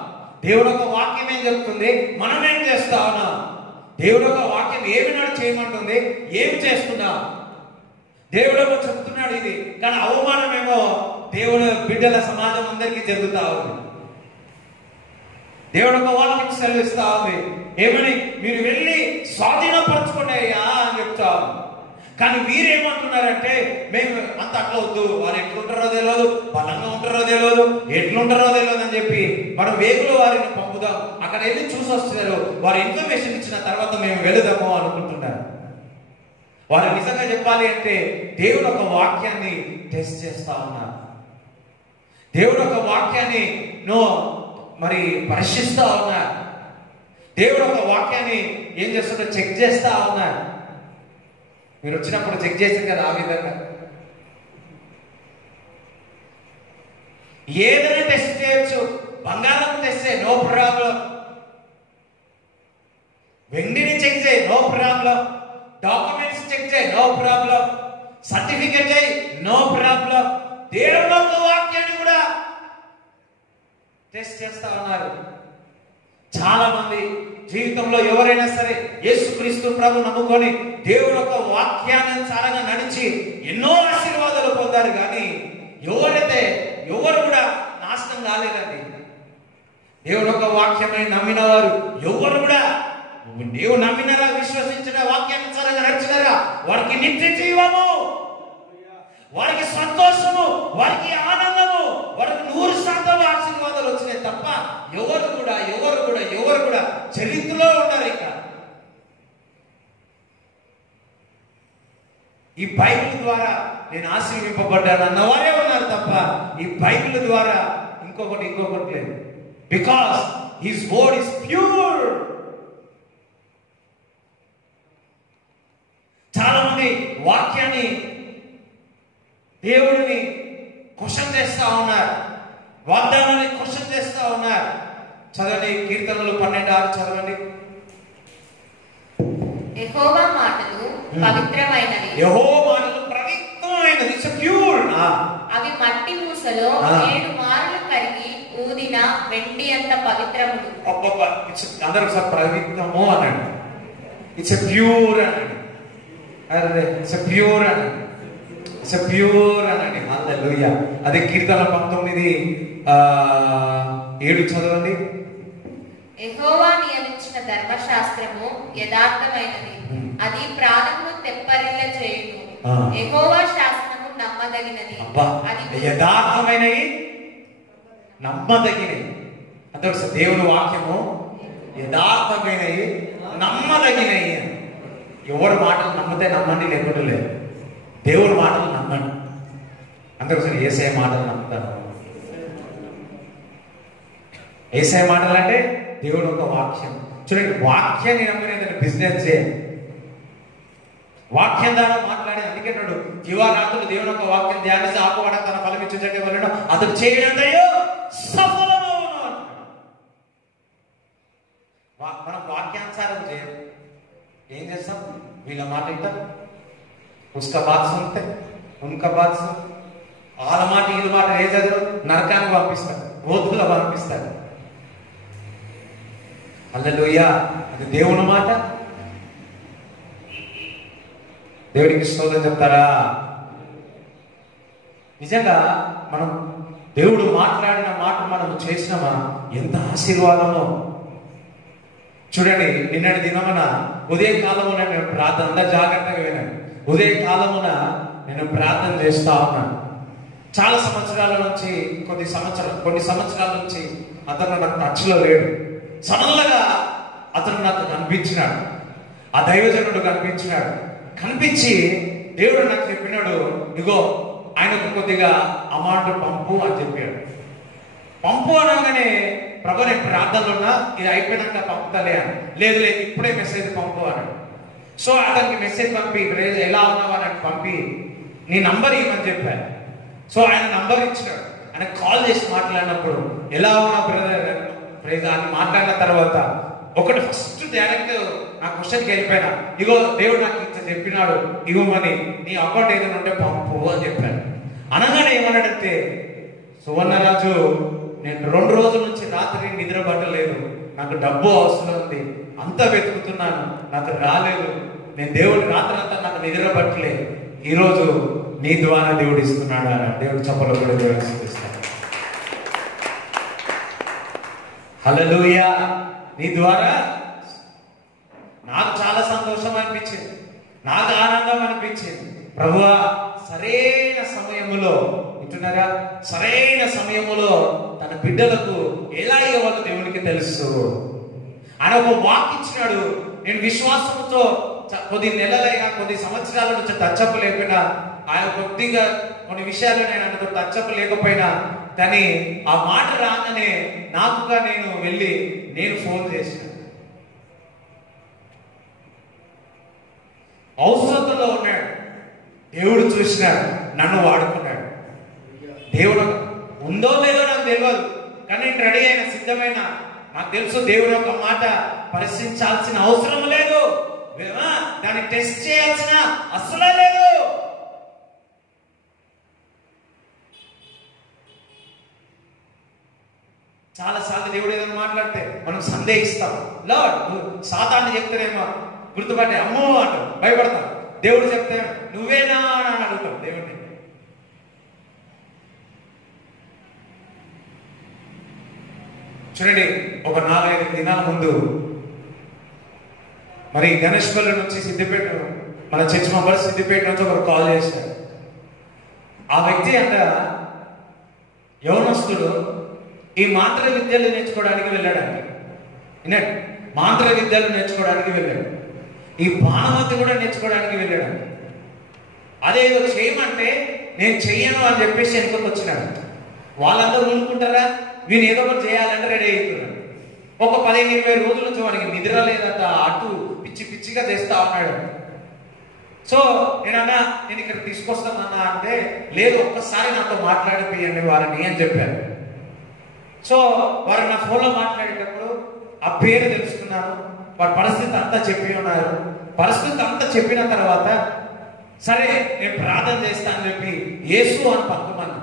దేవుడు ఒక వాక్యం ఏం చెప్తుంది, మనమేం చేస్తా ఉన్నాం. దేవుడు ఒక వాక్యం ఏమి చేయమంటుంది, ఏమి చేస్తున్నా. దేవుడు చెప్తున్నాడు ఇది, కానీ అవమానమేమో దేవుడు బిడ్డల సమాజం అందరికీ జరుగుతా ఉంది. దేవుడు ఒక వాక్యం సెలవిస్తా ఉంది, ఏమని? మీరు వెళ్ళి స్వాధీనపరచుకోండి అయ్యా అని చెప్తా ఉంది. కానీ వీరేమంటున్నారంటే, మేము అంత అట్లా వద్దు, వారు ఎట్లుంటారో తెలియదు, బలంగా ఉంటారో తెలియదు, ఎట్లుంటారో తెలియదు అని చెప్పి మనం వేగులో వారిని పంపుదాం, అక్కడ వెళ్ళి చూసి వస్తున్నారు, వారు ఇన్ఫర్మేషన్ ఇచ్చిన తర్వాత మేము వెళదాము అనుకుంటున్నారు. వారు నిజంగా చెప్పాలి అంటే దేవుడు ఒక వాక్యాన్ని టెస్ట్ చేస్తా ఉన్నారు. దేవుడు ఒక వాక్యాన్ని మరి పరీక్షిస్తా ఉన్నారు. దేవుడు ఒక వాక్యాన్ని ఏం చేస్తుందో చెక్ చేస్తా ఉన్నారు. మీరు వచ్చినప్పుడు చెక్ చేశారు కదా, ఆ విధంగా ఏదైనా టెస్ట్ చేయొచ్చు. బంగారం టెస్ట్ చేయి, నో ప్రాబ్లం. వెండిని చెక్ చేయి, నో ప్రాబ్లం. డాక్యుమెంట్స్ చెక్ చేయి, నో ప్రాబ్లం. సర్టిఫికెట్ చేయి, నో ప్రాబ్లం. దేవుడు ఒక వాక్యాన్ని కూడా టెస్ట్ చేస్తా ఉన్నారు. చాలా మంది జీవితంలో ఎవరైనా సరే యేసుక్రీస్తు ప్రభు నమ్ముకొని దేవుడు ఒక వాక్యానుసారంగా నడిచి ఎన్నో ఆశీర్వాదాలు పొందారు. కానీ ఎవరు కూడా నాశనం కాలేదండి. దేవుడు ఒక వాక్యమై నమ్మిన వారు ఎవరు కూడా, దేవుడు నమ్మినారా, విశ్వసించిన వాక్యానుసారంగా నడిచినారా, వారికి నిత్య జీవము, వారికి సంతోషము, వారికి ఆనందము, వారికి 100% ఆశీర్వాదాలు వచ్చినాయి తప్ప ఎవరు కూడా చరిత్రలో ఉండరు. ఇక ఈ బైబిల్ ద్వారా నేను ఆశీర్వింపబడ్డాను అన్నవారే ఉన్నారు తప్ప ఈ బైబిల్ ద్వారా ఇంకొకటి లేదు. Because his word is pure. చాలా మంది వాక్యాన్ని, దేవుడిని క్వశ్చన్ చేస్తా ఉన్నారు, వాగ్దానాన్ని క్వశ్చన్ చేస్తా ఉన్నారు. చదవండి, కీర్తనలు 12:6 చదవండి. యెహోవా మాటలు పవిత్రమైనవి. యెహోవా మాటలు పవిత్రమైనది. It's pure. అవి మట్టి మూసలో 7 మార్లు కరిగి ఊదిన వెండి అంత పవిత్రములు. అందరూ ఒకసారి పవిత్రము అనండి. ఇట్స్ ప్యూర్ అనండి. అదే ఇట్స్ ప్యూర్ అనండి. ఇట్స్ ప్యూర్ అనండి. హల్లెలూయా. అదే కీర్తన 19:7 చదవండి. యెహోవా నియమించిన ధర్మశాస్త్రము యథార్థమైనది, అది ప్రాణమును తెప్పరిల్ల చేయును. యెహోవా శాసనము నమ్మదగినది, అది యథార్థమైనవి, నమ్మదగినవి. అంటే దేవుని వాక్యము యథార్థమైనవి, నమ్మదగినవి. ఎవరి మాటలు నమ్మితే నమ్మండి, లేకపోతే లేదు. దేవుడి మాటలు నమ్మండి. అందరూ ఒకసారి యేసయ్య మాటలు నమ్ముతారు. యేసయ్య మాటలు అంటే దేవుడు ఒక వాక్యం. చూడండి, వాక్యాన్ని నమ్మిన బిజినెస్ చేయాలి. వాక్యం ద్వారా మాట్లాడి, అందుకేటాడు దివారాత్రులు దేవుని యొక్క వాక్యం ధ్యానిస్తే ఆకువాడ తన ఫలం ఇచ్చేటట్టు వెళ్ళడం అతడు చేయడంతయో సఫలమవును. మనం వాక్యానుసారం చేయం. ఏం చేస్తాం? వీళ్ళ మాట వింటాం, ఉస్కా బాత్ సునతే, ఉన్కా బాత్ సున్, వాళ్ళ మాట వీళ్ళ మాట ఏ చదువు నరకానికి పంపిస్తాడు, రోధులో పంపిస్తాడు. హల్లెలూయా. అది దేవుని మాట. దేవుడికి స్తోత్రం చెప్తారా? నిజంగా మనం దేవుడు మాట్లాడిన మాట మనం చేసినామా ఎంత ఆశీర్వాదమో. చూడండి, నిన్నటి దినమున ఉదయకాలమున నేను ప్రార్థన, అందరూ జాగ్రత్తగా వినండి. ఉదయకాలమున నేను ప్రార్థన చేస్తా ఉన్నాను. చాలా సంవత్సరాల నుంచి కొన్ని సంవత్సరాల నుంచి అతను నాకు టచ్లో లేడు. సడన్గా అతను నాకు కనిపించినాడు. ఆ దైవజనుడు కనిపించినాడు. కనిపించి దేవుడు నాకు చెప్పినాడు, ఇగో ఆయనకు కొద్దిగా అమౌంట్ పంపు అని చెప్పాడు. పంపు అనగానే, ప్రభు నేను ప్రార్థనలు ఉన్నా, ఇది అయిపోయినాక పంపుతలే అని. లేదు లేదు, ఇప్పుడే మెసేజ్ పంపు అన్నాడు. సో అతనికి మెసేజ్ పంపి, ఎలా ఉన్నావు అని పంపి, నీ నంబర్ ఇవ్వమని చెప్పాను. సో ఆయన నంబర్ ఇచ్చినాడు. ఆయన కాల్ చేసి మాట్లాడినప్పుడు, ఎలా ఉన్నావు బ్రదర్ ప్రైజ్ అని మాట్లాడిన తర్వాత ఒకటి ఫస్ట్ డైరెక్ట్ నా క్వశ్చన్కి వెళ్ళిపోయినా, ఇగో దేవుడు నాకు ఇంత చెప్పినాడు, ఇవ్వమని, నీ అకౌంట్ ఏదైనా ఉంటే పంపు అని చెప్పాను. అనగానే ఏమన్నాడంటే, సువర్ణరాజు నేను 2 రోజుల నుంచి రాత్రి నిద్ర పట్టలేదు, నాకు డబ్బు అవసరం ఉంది, అంతా వెతుకుతున్నాను, నాకు రాలేదు, నేను దేవుడు రాత్రి అంతా నాకు నిద్ర పట్టలేదు, ఈరోజు నీ ద్వారా దేవుడు ఇస్తున్నాడు అని. దేవుడు చప్పలు కూడా దేవుడు ఇస్తాడు. హల్లెలూయా. నీ ద్వారా నాకు చాలా సంతోషం అనిపించింది, నాకు ఆనందం అనిపించింది. ప్రభువా, సరైన సమయములో వింటున్నారా, సరైన సమయములో తన బిడ్డలకు ఎలా ఇవ్వాలో దేవునికి తెలుసు. ఆయన ఒక వాక్ ఇచ్చినాడు. నేను విశ్వాసంతో కొద్ది నెలలైనా కొద్ది సంవత్సరాల నుంచి టచ్అప్ లేకపోయినా, ఆయన కొద్దిగా కొన్ని విషయాలు నేను ఆయనతో టచ్అప్ లేకపోయినా, కానీ ఆ మాట రాగానే నాకుగా నేను వెళ్ళి నేను ఫోన్ చేసిన. అవసరంలో ఉన్నాడు, దేవుడు చూసినాడు, నన్ను వాడుకున్నాడు. దేవుడు ఉందో లేదో నాకు తెలియదు, కానీ నేను రెడీ అయిన, సిద్ధమైన. నాకు తెలుసు దేవుడు యొక్క మాట పరిశీలించాల్సిన అవసరం లేదు, దాన్ని టెస్ట్ చేయాల్సిన అసలే లేదు. చాలా సార్లు దేవుడు ఏదైనా మాట్లాడితే మనం సందేహిస్తాం. లార్డ్, సాతాను చెప్తానేమో గుర్తుపట్టే అమ్మో అంటాం, భయపడతాం. దేవుడు చెప్తే నువ్వేనా అని అడుగుతాం దేవుడిని. చూడండి, ఒక 4-5 దినాల ముందు మరి గణేష్పల్లి నుంచి సిద్దిపేట, మన చర్చ్ మెంబర్ సిద్దిపేట నుంచి ఒకరు కాల్ చేశారు. ఆ వ్యక్తి అంట యవనస్తుడు ఈ మాంత్ర విద్యలు నేర్చుకోవడానికి వెళ్ళాడండి. వినండి, మాంత్ర విద్యలు నేర్చుకోవడానికి వెళ్ళాడు. ఈ బాణమతి కూడా నేర్చుకోవడానికి వెళ్ళాడు. అదేదో చేయమంటే నేను చెయ్యను అని చెప్పేసి వెనుకకు వచ్చినాడు. వాళ్ళందరూ ఊరుకుంటారా? వీళ్ళు ఏదో ఒకటి చేయాలంటే రెడీ అవుతున్నాడు. ఒక 15-20 రోజుల నుంచి వాడికి నిద్ర లేదంట, అటు పిచ్చి పిచ్చిగా చేస్తా ఉన్నాడు. సో నేనన్నా, నేను ఇక్కడ తీసుకొస్తానన్నా అంటే, లేదు ఒక్కసారి నాతో మాట్లాడిపోయండి వారిని అని చెప్పాను. సో వారు నా ఫోన్లో మాట్లాడేటప్పుడు ఆ పేరు తెలుసుకున్నాను, వారి పరిస్థితి అంతా చెప్పి ఉన్నారు. పరిస్థితి అంతా చెప్పిన తర్వాత సరే నేను ప్రార్థన చేస్తా అని చెప్పి యేసు అని పక్కమన్నా.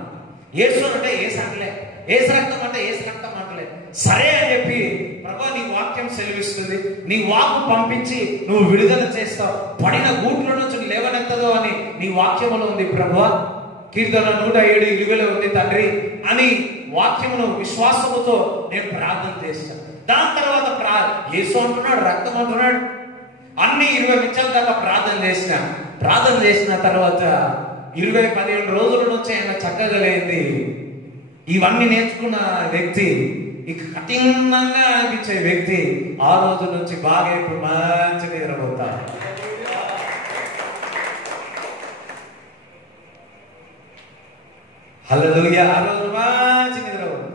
యేసు అంటే ఏసు అంటలే, ఏసు రక్తం అంటే ఏసు రక్తం అంటలే. సరే అని చెప్పి ప్రభా నీ వాక్యం సెలవిస్తుంది, నీ వాక్కు పంపించి నువ్వు విడుదల చేస్తావు, పడిన గూట్ల నుంచి లేవనెత్తదు అని నీ వాక్యములో ఉంది ప్రభా. కీర్తన 107:20 ఉంది తండ్రి అని వాక్యమును విశ్వాసముతో నేను ప్రార్థన చేస్తాను. దాని తర్వాత యేసు అంటున్నాడు, రక్తం అంటున్నాడు, అన్ని 20 నిమిషాల దాకా ప్రార్థన చేసిన తర్వాత 15 రోజుల నుంచి ఆయన చక్కగా లేనిది ఇవన్నీ నేర్చుకున్న వ్యక్తి, ఇక కఠినంగా అనిపించే వ్యక్తి ఆ రోజు నుంచి బాగా ఇప్పుడు మంచి నిద్రపోతారు. హల్లెలూయా. ఆ రోజు మంచి నిద్రపోతారు.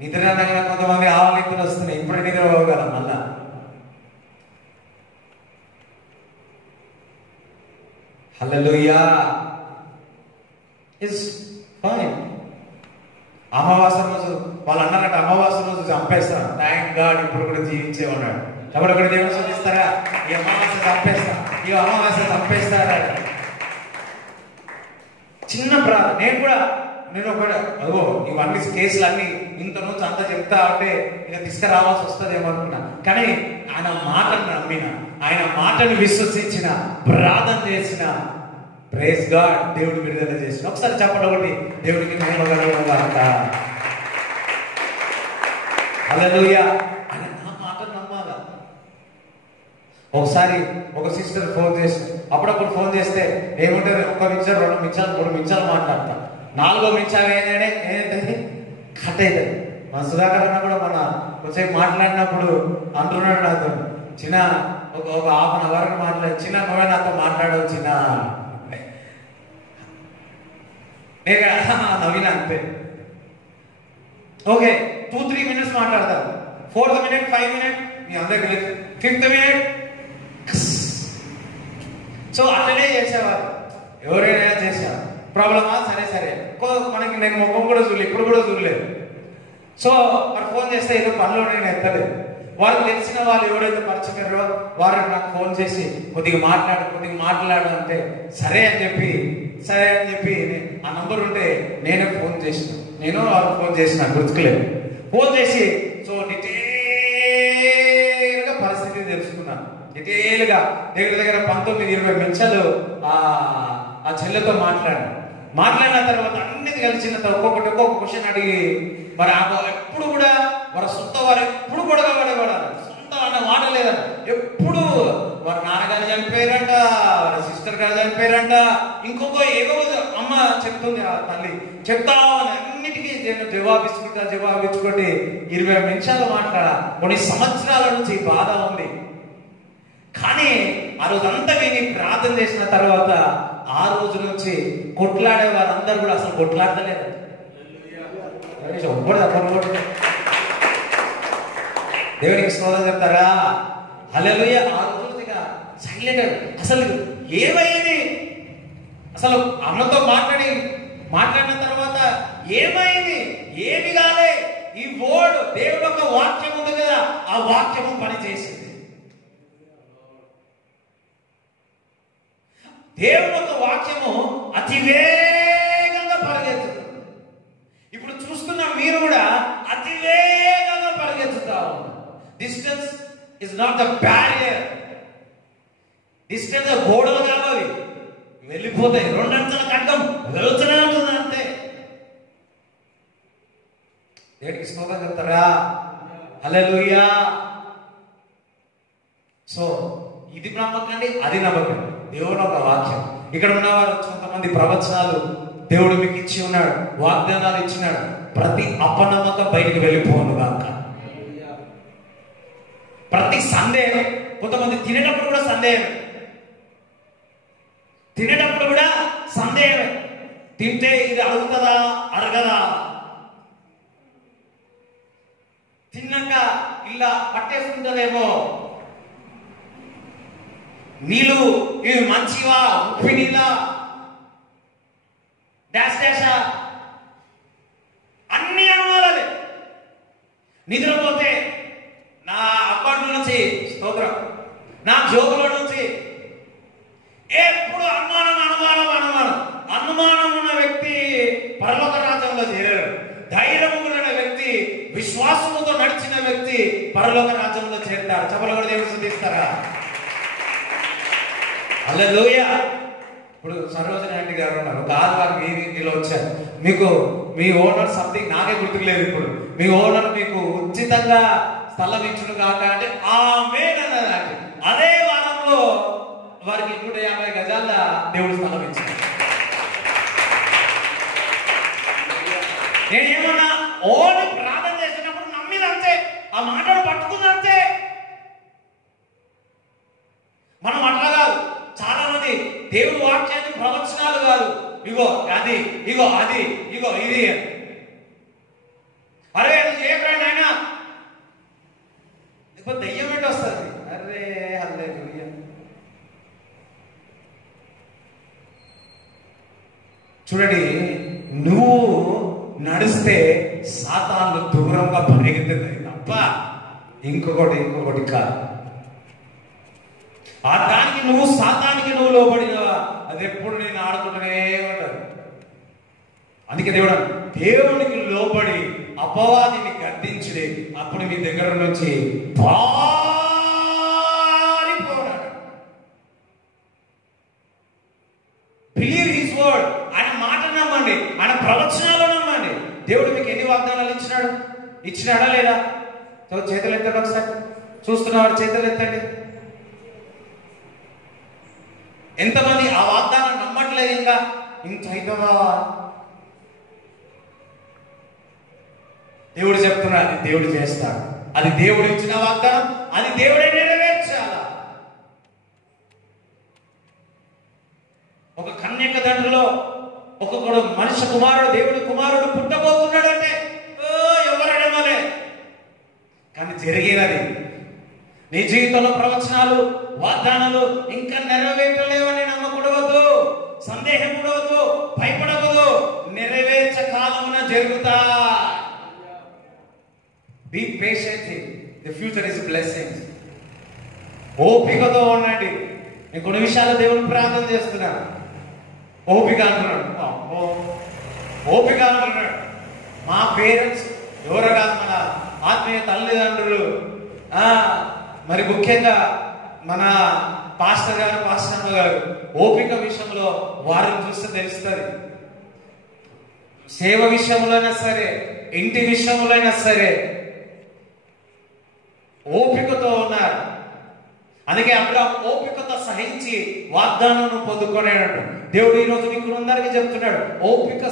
నిద్ర అనగా కొంతమంది ఆవలింపులు వస్తున్నాయి, ఇప్పుడు నిద్రపోగల మళ్ళా. హల్లెలూయా. Is fine. అమావాస్య రోజు వాళ్ళు అన్నారట, అమావాస్య రోజు చంపేస్తాం, థ్యాంక్ గాడ్ ఇప్పుడు కూడా జీవించే ఉన్నాడు. కాబట్టి ఒకటి దేవుడు చూపిస్తారా, ఈ అమావాస్య చంపేస్తారా. చిన్న ప్రార్థన. నేను ఒకటి అగో ఇవన్నీ కేసులు అన్ని ఇంత నుంచి అంతా చెప్తా ఉంటే ఇక తీసుకురావాల్సి వస్తుందేమో అనుకున్నా. కానీ ఆయన మాటను నమ్మిన, ఆయన మాటను విశ్వసించిన, ప్రార్థన చేసిన, ప్రైజ్ గాడ్, దేవుడికి విడుదల చేసిన. ఒకసారి చెప్పండి, ఒకటి దేవుడికి మహిమగలుగుగాక. హల్లెలూయా. ఆయన నా మాటను నమ్మాల. ఒకసారి ఒక సిస్టర్ ఫోన్ చేసి, అప్పుడప్పుడు ఫోన్ చేస్తే ఏముంటుంది, 1 నిమిషం 2 నిమిషాలు 3 నిమిషాలు మాట్లాడతా, 4వ నిమిషం ఏంటంటే కట్ అవుతుంది. మన సుధాకర్ అన్న కూడా మన కొంచెం మాట్లాడినప్పుడు అంటున్నాడు నాతో, చిన్న ఒక 1/2 అవర్ మాట్లాడి, చిన్న నువ్వే నాతో మాట్లాడవు చిన్న, నవీన అంతే. ఓకే 2-3 minutes మాట్లాడతారు, 4th minute 5 minutes మీ అందరికి, 5th minute. సో అట్లనే చేసేవారు, ఎవరైనా చేశారు. ప్రాబ్లమా, సరే మనకి నేను ముఖం కూడా చూడలేదు, ఇప్పుడు కూడా చూడలేదు. సో మరి ఫోన్ చేస్తే ఏదో పనిలో నేను ఎత్తలేదు. వాళ్ళు తెలిసిన వాళ్ళు ఎవరైతే పరిచయారో వారు నాకు ఫోన్ చేసి కొద్దిగా మాట్లాడు అంటే సరే అని చెప్పి ఆ నంబర్ ఉంటే నేనే ఫోన్ చేసిన, వాళ్ళు ఫోన్ చేసిన గుర్తుకులేదు. ఫోన్ చేసి సో డీటెయిల్గా పరిస్థితిని తెలుసుకున్నాను. డీటెయిల్గా దగ్గర 19-20 నిమిషాలు ఆ చెల్లెతో మాట్లాడిన తర్వాత అన్నిటి కలిసిన ఒక్కొక్క క్వశ్చన్ అడిగి, మరి ఎప్పుడు కూడా వారి సొంత వారు ఎప్పుడు గొడవ పడేవాడు, సొంత అన్న మాట లేదంట. ఎప్పుడు వారి నాన్నగారు చనిపోయారంట, వారి సిస్టర్ గారు చనిపోయారంట, ఇంకొక ఏదో అమ్మ చెప్తుంది, ఆ తల్లి చెప్తా అన్నిటికీ జవాబిచ్చుకుంటే 20 నిమిషాలు మాట్లాడ. కొన్ని సంవత్సరాల నుంచి బాధ ఉంది. కానీ ఆ రోజంతా విని ప్రార్థన చేసిన తర్వాత ఆ రోజు నుంచి కొట్లాడే వారందరూ కూడా అసలు కొట్లాడలేదు. దేవునికి స్తోత్రం చెప్తారా? హల్లెలూయా. ఆ రోజు సైలెంట్. అసలు ఏమైంది, అసలు అమ్మతో మాట్లాడిన తర్వాత ఏమైంది, ఏమి కాలే. ఈ వర్డ్, దేవుడు ఒక వాక్యం ఉంది కదా, ఆ వాక్యము పనిచేసింది. దేవుడు ఒక వాక్యము అతి వేగంగా పరిగెత్తుతుంది. ఇప్పుడు చూస్తున్న మీరు కూడా అతి వేగంగా పరిగెత్తుతా ఉన్నారు. Distance is not the barrier. Distance గోడలు కావాలి, వెళ్ళిపోతాయి. 2 అంచెల ఖడ్గం వెళ్తూనే ఉంటుంది అంతే. దేవుడికి స్తోత్రం చెప్తారా? హల్లెలూయా. సో ఇది నమ్మకండి, అది నమ్మకండి. దేవుడు ఒక వాక్యం. ఇక్కడ ఉన్నవారు కొంతమంది ప్రవచనాలు దేవుడు మీకు ఇచ్చి ఉన్నాడు, వాగ్దానాలు ఇచ్చినాడు. ప్రతి అపనమ్మకం బయటికి వెళ్ళిపోను గాక. ప్రతి సందేహం, కొంతమంది తినేటప్పుడు కూడా సందేహమే, తింటే ఇది అడుగుతుందా అడగదా, తిన్నాక ఇలా పట్టేసుకుంటుందేమో, నీళ్ళు ఇవి మంచివా ఉప్పు నీళ్ళ, డాష్ డాషా, అన్ని అనుమానాలే. నిద్రపోతే నా అకౌంట్ నుంచి స్తోత్రం, నా జోబుల నుంచి ఎప్పుడు అనుమానం అనుమానం అనుమానం. అనుమానం ఉన్న వ్యక్తి పరలోక రాజ్యంలో చేరారు. ధైర్యము కలిగిన వ్యక్తి, విశ్వాసముతో నడిచిన వ్యక్తి పరలోక రాజ్యంలో చేరుతారు. చపలు కూడా దేవుడు స్తుతిస్తారా? హల్లెలూయా. ఇప్పుడు సరోజన ఆంటీ గారు ఉన్నారు, ఒక ఆదివారం మీ ఇంటిలో వచ్చారు. మీకు మీ ఓనర్ సంథింగ్ నాకే గుర్తుకులేదు. ఇప్పుడు మీ ఓనర్ మీకు ఉచితంగా స్థలం ఇచ్చును కాక అంటే ఆమేన్ అన్నది. అదే వారంలో వారికి 150 గజాల దేవుడు స్థలం ఇచ్చాడు. నేనేమన్నా ఓని ప్రార్థన చేసినప్పుడు నమ్మిదంతే, ఆ మాటను పట్టుకుందంతే. మనం అట్లా కాదు. చాలా మంది దేవుడు వాక్యాన్ని ప్రవచనాలు కాదు, ఇగో అది, ఇగో అది, ఇగో ఇది. అరే అది చేయకండి ఆయన, ఇప్పుడు దెయ్యం ఏంటి వస్తుంది. అరే హల్లెలూయా. చూడండి, నువ్వు నడిస్తే సాతాను దూరంగా పరిగెత్తుతుంది తప్ప ఇంకొకటి కాదు. ఆ దానికి నువ్వు సాతానికి నువ్వు లోబడినవా, అది ఎప్పుడు నేను ఆడుకుంటూనే ఉంటాను. అందుకే దేవునికి లోబడి అపవాదిని గద్దించి అప్పుడు మీ దగ్గర నుంచి పారిపోనాడు. Believe his word. ఆయన మాట నమ్మండి, ఆయన ప్రవచనాలు నమ్మండి. దేవుడు మీకు ఎన్ని వాగ్దానాలు ఇచ్చినాడా లేదా? చేతులు ఎత్తండి ఒకసారి. చూస్తున్నవాడు చేతులు ఎత్తండి. ఎంతమంది ఆ వాగ్దానం నమ్మట్లేదు? ఇంకా ఇంత అవుతుందా? దేవుడు చెప్తున్నాడు, అది దేవుడు చేస్తాడు. అది దేవుడు ఇచ్చిన వాగ్దానం, అది దేవుడే నెరవేర్చాలా. ఒక కన్యక తండ్రిలో ఒక్కొక్కడు మనిషి కుమారుడు, దేవుడి కుమారుడు పుట్టబోతున్నాడు అంటే ఎవరడమలే. కానీ జరిగినది. నీ జీవితంలో ప్రవచనాలు, వాగ్దానాలు ఇంకా నెరవేర్చలేవని నమ్మకూడవద్దు, సందేహం కూడవద్దు, భయపడవద్దు. నెరవేర్చ కాలమున జరుగుతా. Be patient. The future is blessing. ఓపికతో ఉండండి. నేను కొన్ని విషయాలు దేవుని ప్రార్థన చేస్తున్నాను. ఓపిక అంటున్నాడు, ఓపిక అంటున్నాడు. మా పేరెంట్స్ ఎవరో కాదు, మన ఆత్మీయ తల్లిదండ్రులు, మరి ముఖ్యంగా మన పాస్టర్ గారు, పాస్టర్ గారు ఓపిక విషయంలో వారిని చూస్తే తెలుస్తుంది. సేవ విషయంలో అయినా సరే, ఇంటి విషయంలో అయినా సరే ఓపికతో ఉన్నారు. అందుకే అక్కడ ఓపికతో సహించి వాగ్దానం పొందుకునేటట్టు దేవుడు ఈ రోజు నీకు అందరికీ చెప్తున్నాడు, ఓపిక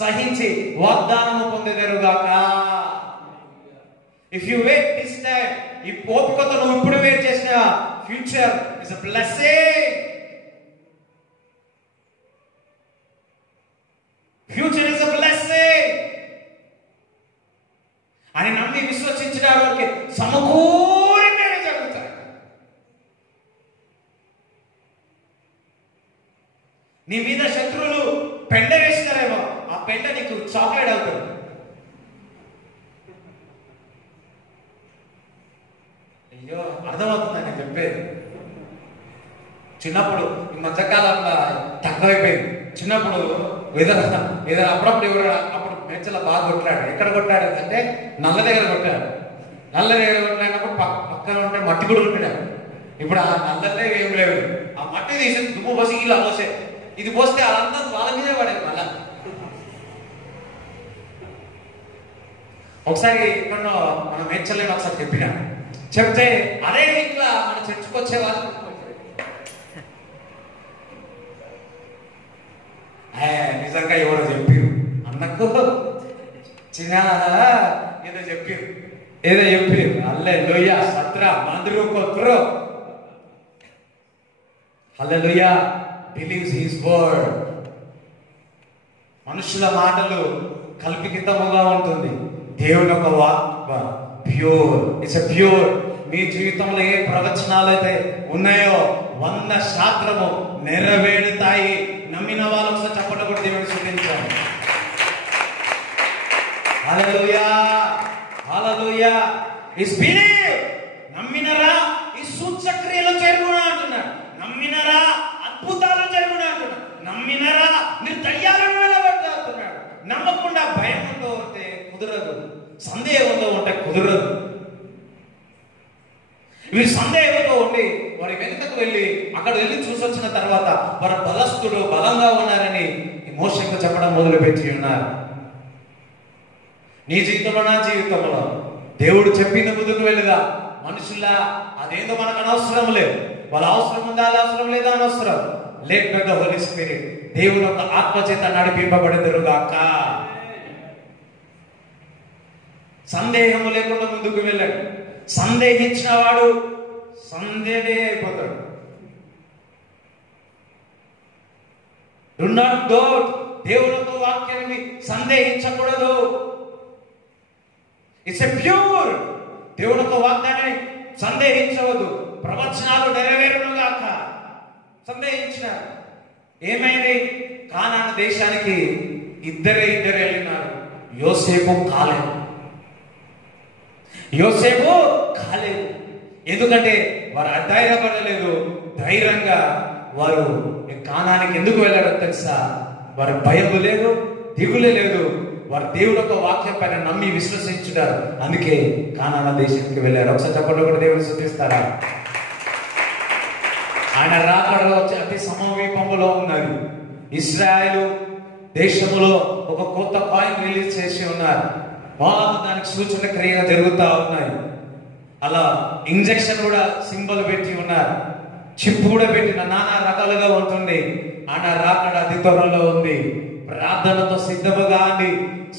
సహించి వాగ్దానం పొందేదరుగాక. If you wait this time, ఈ ఓపికతో నువ్వు ఇప్పుడు వెయిట్ చేసిన future is a blessing. Future is a blessing అని నమ్మి విశ్వసించిన వారికి సమకూరికనే జరుగుతాయి. నీ మీద శత్రువులు పెండ వేస్తారేమో, ఆ పెండ నీకు చాక్లెట్ అవుతుంది. అయ్యో, అర్థమవుతుందని నేను చెప్పేది. చిన్నప్పుడు ఈ మధ్యకాలంలో తక్కువైపోయింది. చిన్నప్పుడు ఏదైనా అప్పుడప్పుడు ఎవరు అప్పుడు మెచ్చల బాగా కొట్టాడు. ఎక్కడ కొట్టాడు అంటే నల్ల దగ్గర కొట్టాడు. నల్ల దగ్గర కొట్టినప్పుడు పక్కన ఉంటే మట్టి కూడా కొట్టాడు. ఇప్పుడు ఆ నల్లదే ఏం లేవు. ఆ మట్టి తీసి దుమ్ము పోసి ఇలా పోసే, ఇది పోస్తే అదంతా వాళ్ళ మీదే పడేది. మళ్ళా ఒకసారి ఎక్కడో మన మెచ్చలేని ఒకసారి చెప్పినా, చెప్తే అదే ఇట్లా మన చర్చకు వచ్చే వాళ్ళు నిజంగా ఎవరో చెప్పారు అన్నకు చిన్న ఏదో చెప్పారు హల్లెలూయా సత్ర మందురు కొత్రో హల్లెలూయా బిలీవ్స్ హిస్ వర్డ్. మనుషుల మాటలు కల్పితముగా ఉంటుంది, దేవుని యొక్క వాక్ ప్యూర్. It's pure. మీ జీవితంలో ఏ ప్రవచనాలు అయితే ఉన్నాయో 100% నెరవేరుతాయి. నమ్మిన వాళ్ళు ఒకసారి చప్పట్లు కొట్టి దేవుని స్తుతించాలి. హల్లెలూయా, హల్లెలూయా. ఇస్ బిలీవ్, నమ్మినరా ఈ సూచక్రియలు జరుగునా అంటున్నాడు. నమ్మినరా అద్భుతాలు జరుగునా అంటున్నాడు. నమ్మినరా మీరు దయ్యాలను వెళ్ళగొట్టు అంటున్నాడు. నమ్మకుండా భయంతో ఉంటే కుదరదు, సందేహంతో ఉంటే కుదరదు. వీరు సందేహంతో ఉండి వారి వెనుకకు వెళ్ళి అక్కడ వెళ్ళి చూసొచ్చిన తర్వాత వారు బలస్తుడు బలంగా ఉన్నారని మోషకు చెప్పడం మొదలుపెట్టి ఉన్నారు. నీ జీవితంలో నా జీవితంలో దేవుడు చెప్పిన ముందుకు వెళ్ళుదా. మనుషుల్లా అదేందో మనకు అనవసరం లేదు. వాళ్ళ అవసరం ఉందా, అవసరం లేదా అనవసరం. Led by the Holy Spirit, దేవుడు ఒక ఆత్మ చేత నడిపింపబడెదరుగాక. సందేహము లేకుండా ముందుకు వెళ్ళాడు. సందేహించిన వాడు సందేహే అయిపోతాడు. డు నాట్ డౌట్, దేవునితో వాక్యాన్ని సందేహించకూడదు. ఇట్స్ ఎ ప్యూర్, దేవునితో వాగ్దానాన్ని సందేహించవద్దు. ప్రవచనాలు నెరవేరునుగాక సందేహించినారు. ఏమైంది? కానాను దేశానికి ఇద్దరే వెళ్ళినారు. యోసేపు కాలేదు. యోసేపు కాలేదు. ఎందుకంటే వారు అధైర్యపడలేదు. ధైర్యంగా వారు కానానికి ఎందుకు వెళ్ళారో తెలుసా? వారి భయము లేదు, దిగులే లేదు. వారు దేవుడు ఒక వాక్యం పైన నమ్మి విశ్వసించుతారు. అందుకే కానాన దేశానికి వెళ్ళారు. ఒకసారి చెప్పండి, కూడా దేవుని స్తుతిస్తారా? ఆయన రాకడలో అతి సమీపంలో ఉన్నారు. ఇశ్రాయేలు దేశంలో ఒక కొత్త కాయిన్ రిలీజ్ చేసి ఉన్నారు. దానికి సూచన క్రియ జరుగుతూ ఉన్నాయి. అలా ఇంజెక్షన్ కూడా సింబల్ పెట్టి ఉన్నారు. చిప్ కూడా పెట్టిన నానా రకాలుగా ఉంటుంది. ఆయన రాకడ అతి త్వరలో ఉంది. ప్రార్థనతో సిద్ధముగా అండి.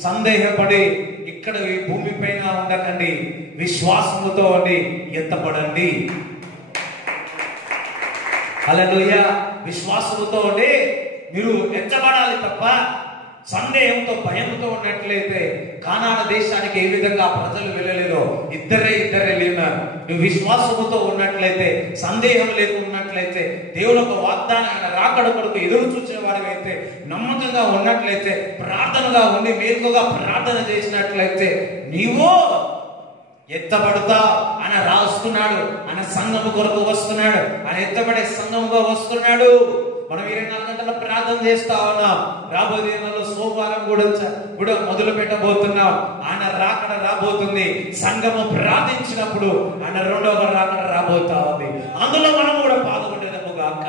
సందేహపడి ఇక్కడ ఈ భూమి పైన ఉండకండి. విశ్వాసముతో అండి ఎత్తపడండి. హల్లెలూయా. విశ్వాసముతో అండి మీరు ఎత్తబడాలి తప్ప సందేహంతో భయంతో ఉన్నట్లయితే కానాన దేశానికి ఏ విధంగా ప్రజలు వెళ్ళలేదో ఇద్దరే వెళ్ళినారు. నువ్వు విశ్వాసముతో ఉన్నట్లయితే, సందేహం లేకున్నట్లయితే, దేవుడు ఒక వాగ్దానం రాకడ కొరకు ఎదురు చూసిన వాడివైతే, నమ్మకంగా ఉన్నట్లయితే, ప్రార్థనగా ఉండి మేలుగా ప్రార్థన చేసినట్లయితే నీవు ఎత్తబడతా. ఆయన రాస్తున్నాడు. ఆయన సంఘము కొరకు వస్తున్నాడు. ఆయన ఎత్తబడే సంఘముగా వస్తున్నాడు. మనం 24 గంటల ప్రార్థన చేస్తా ఉన్నాం. రాబోయే నెలలో సోమవారం కూడా మొదలు పెట్టబోతున్నాం. ఆయన రాకడ రాబోతుంది. సంఘము ప్రార్థించినప్పుడు ఆయన రెండవ రాకడ రాబోతా ఉంది. అందులో మనం కూడా పాల్గొనేదము గాక.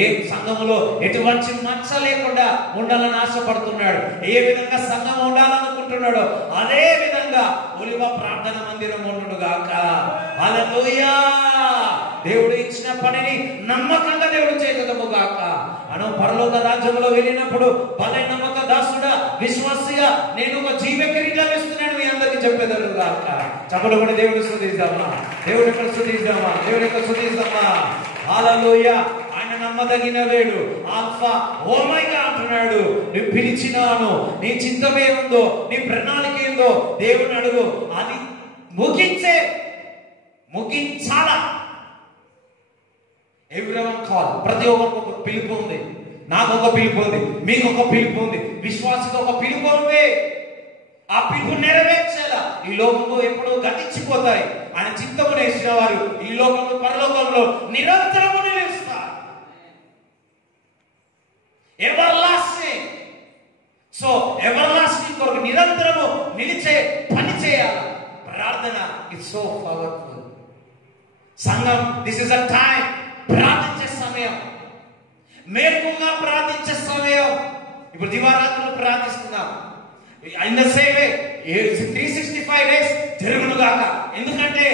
ఏ సంఘములో ఎటువంటి మచ్చ లేకుండా ఉండాలని ఆశపడుతున్నాడు. ఏ విధంగా సంఘం ఉండాలనుకుంటున్నాడు అదే విధంగా ఒలివ ప్రార్థన మందిరం ఉండును గాక. హల్లెలూయా. దేవుడు ఇచ్చిన పనిని నమ్మకంగా దేవుడు చేయగలము గాక. మనం పరలోక రాజ్యంలో వెళ్ళినప్పుడు భలే నమ్మక దాసుడా, విశ్వాసిగా నేను ఒక జీవ కిరీటం వేస్తున్నాను మీ అందరికి చెప్పేదరు గాక. చప్పట్లు కూడా దేవుడు స్తుతిద్దామా, దేవుడి యొక్క స్తుతిద్దామా, దేవుడి యొక్క స్తుతిద్దామా. హల్లెలూయా. ఆయన నమ్మదగిన వేడు, ఆల్ఫా ఓమైగా అంటున్నాడు. నువ్వు పిలిచినాను, నీ చింతమే ఉందో, నీ ప్రణాళిక ఏందో దేవుని అడుగు. అది ముగించాలా. Everyone call. ప్రతి ఒక్కరికి ఒక పిలుపు ఉంది. నాకు ఒక పిలుపు ఉంది, మీకు ఒక పిలుపు ఉంది, విశ్వాసకు ఒక పిలుపు ఉంది. ఆ పిలుపు నెరవేర్చేలా. ఈ లోకంలో ఎప్పుడూ గతించిపోతాయి. ఆయన చిత్తము నేసిన వారు ఈ లోకంలో పరలోకంలో నిరంతరము నిలుస్తారు. Everlasting. So everlasting కొరకు నిరంతరము నిలిచే పని చేయాలి. ప్రార్థన ఇట్స్ సో పవర్ఫుల్. సంఘం, దిస్ ఇస్ అ టైం. ప్రార్థించే సమయం, మేలుగా ప్రార్థించే సమయం. ఇప్పుడు దివారాత్రులు ప్రార్థిస్తున్నాం. In the same way 365 days జరుగును గాక. ఎందుకంటే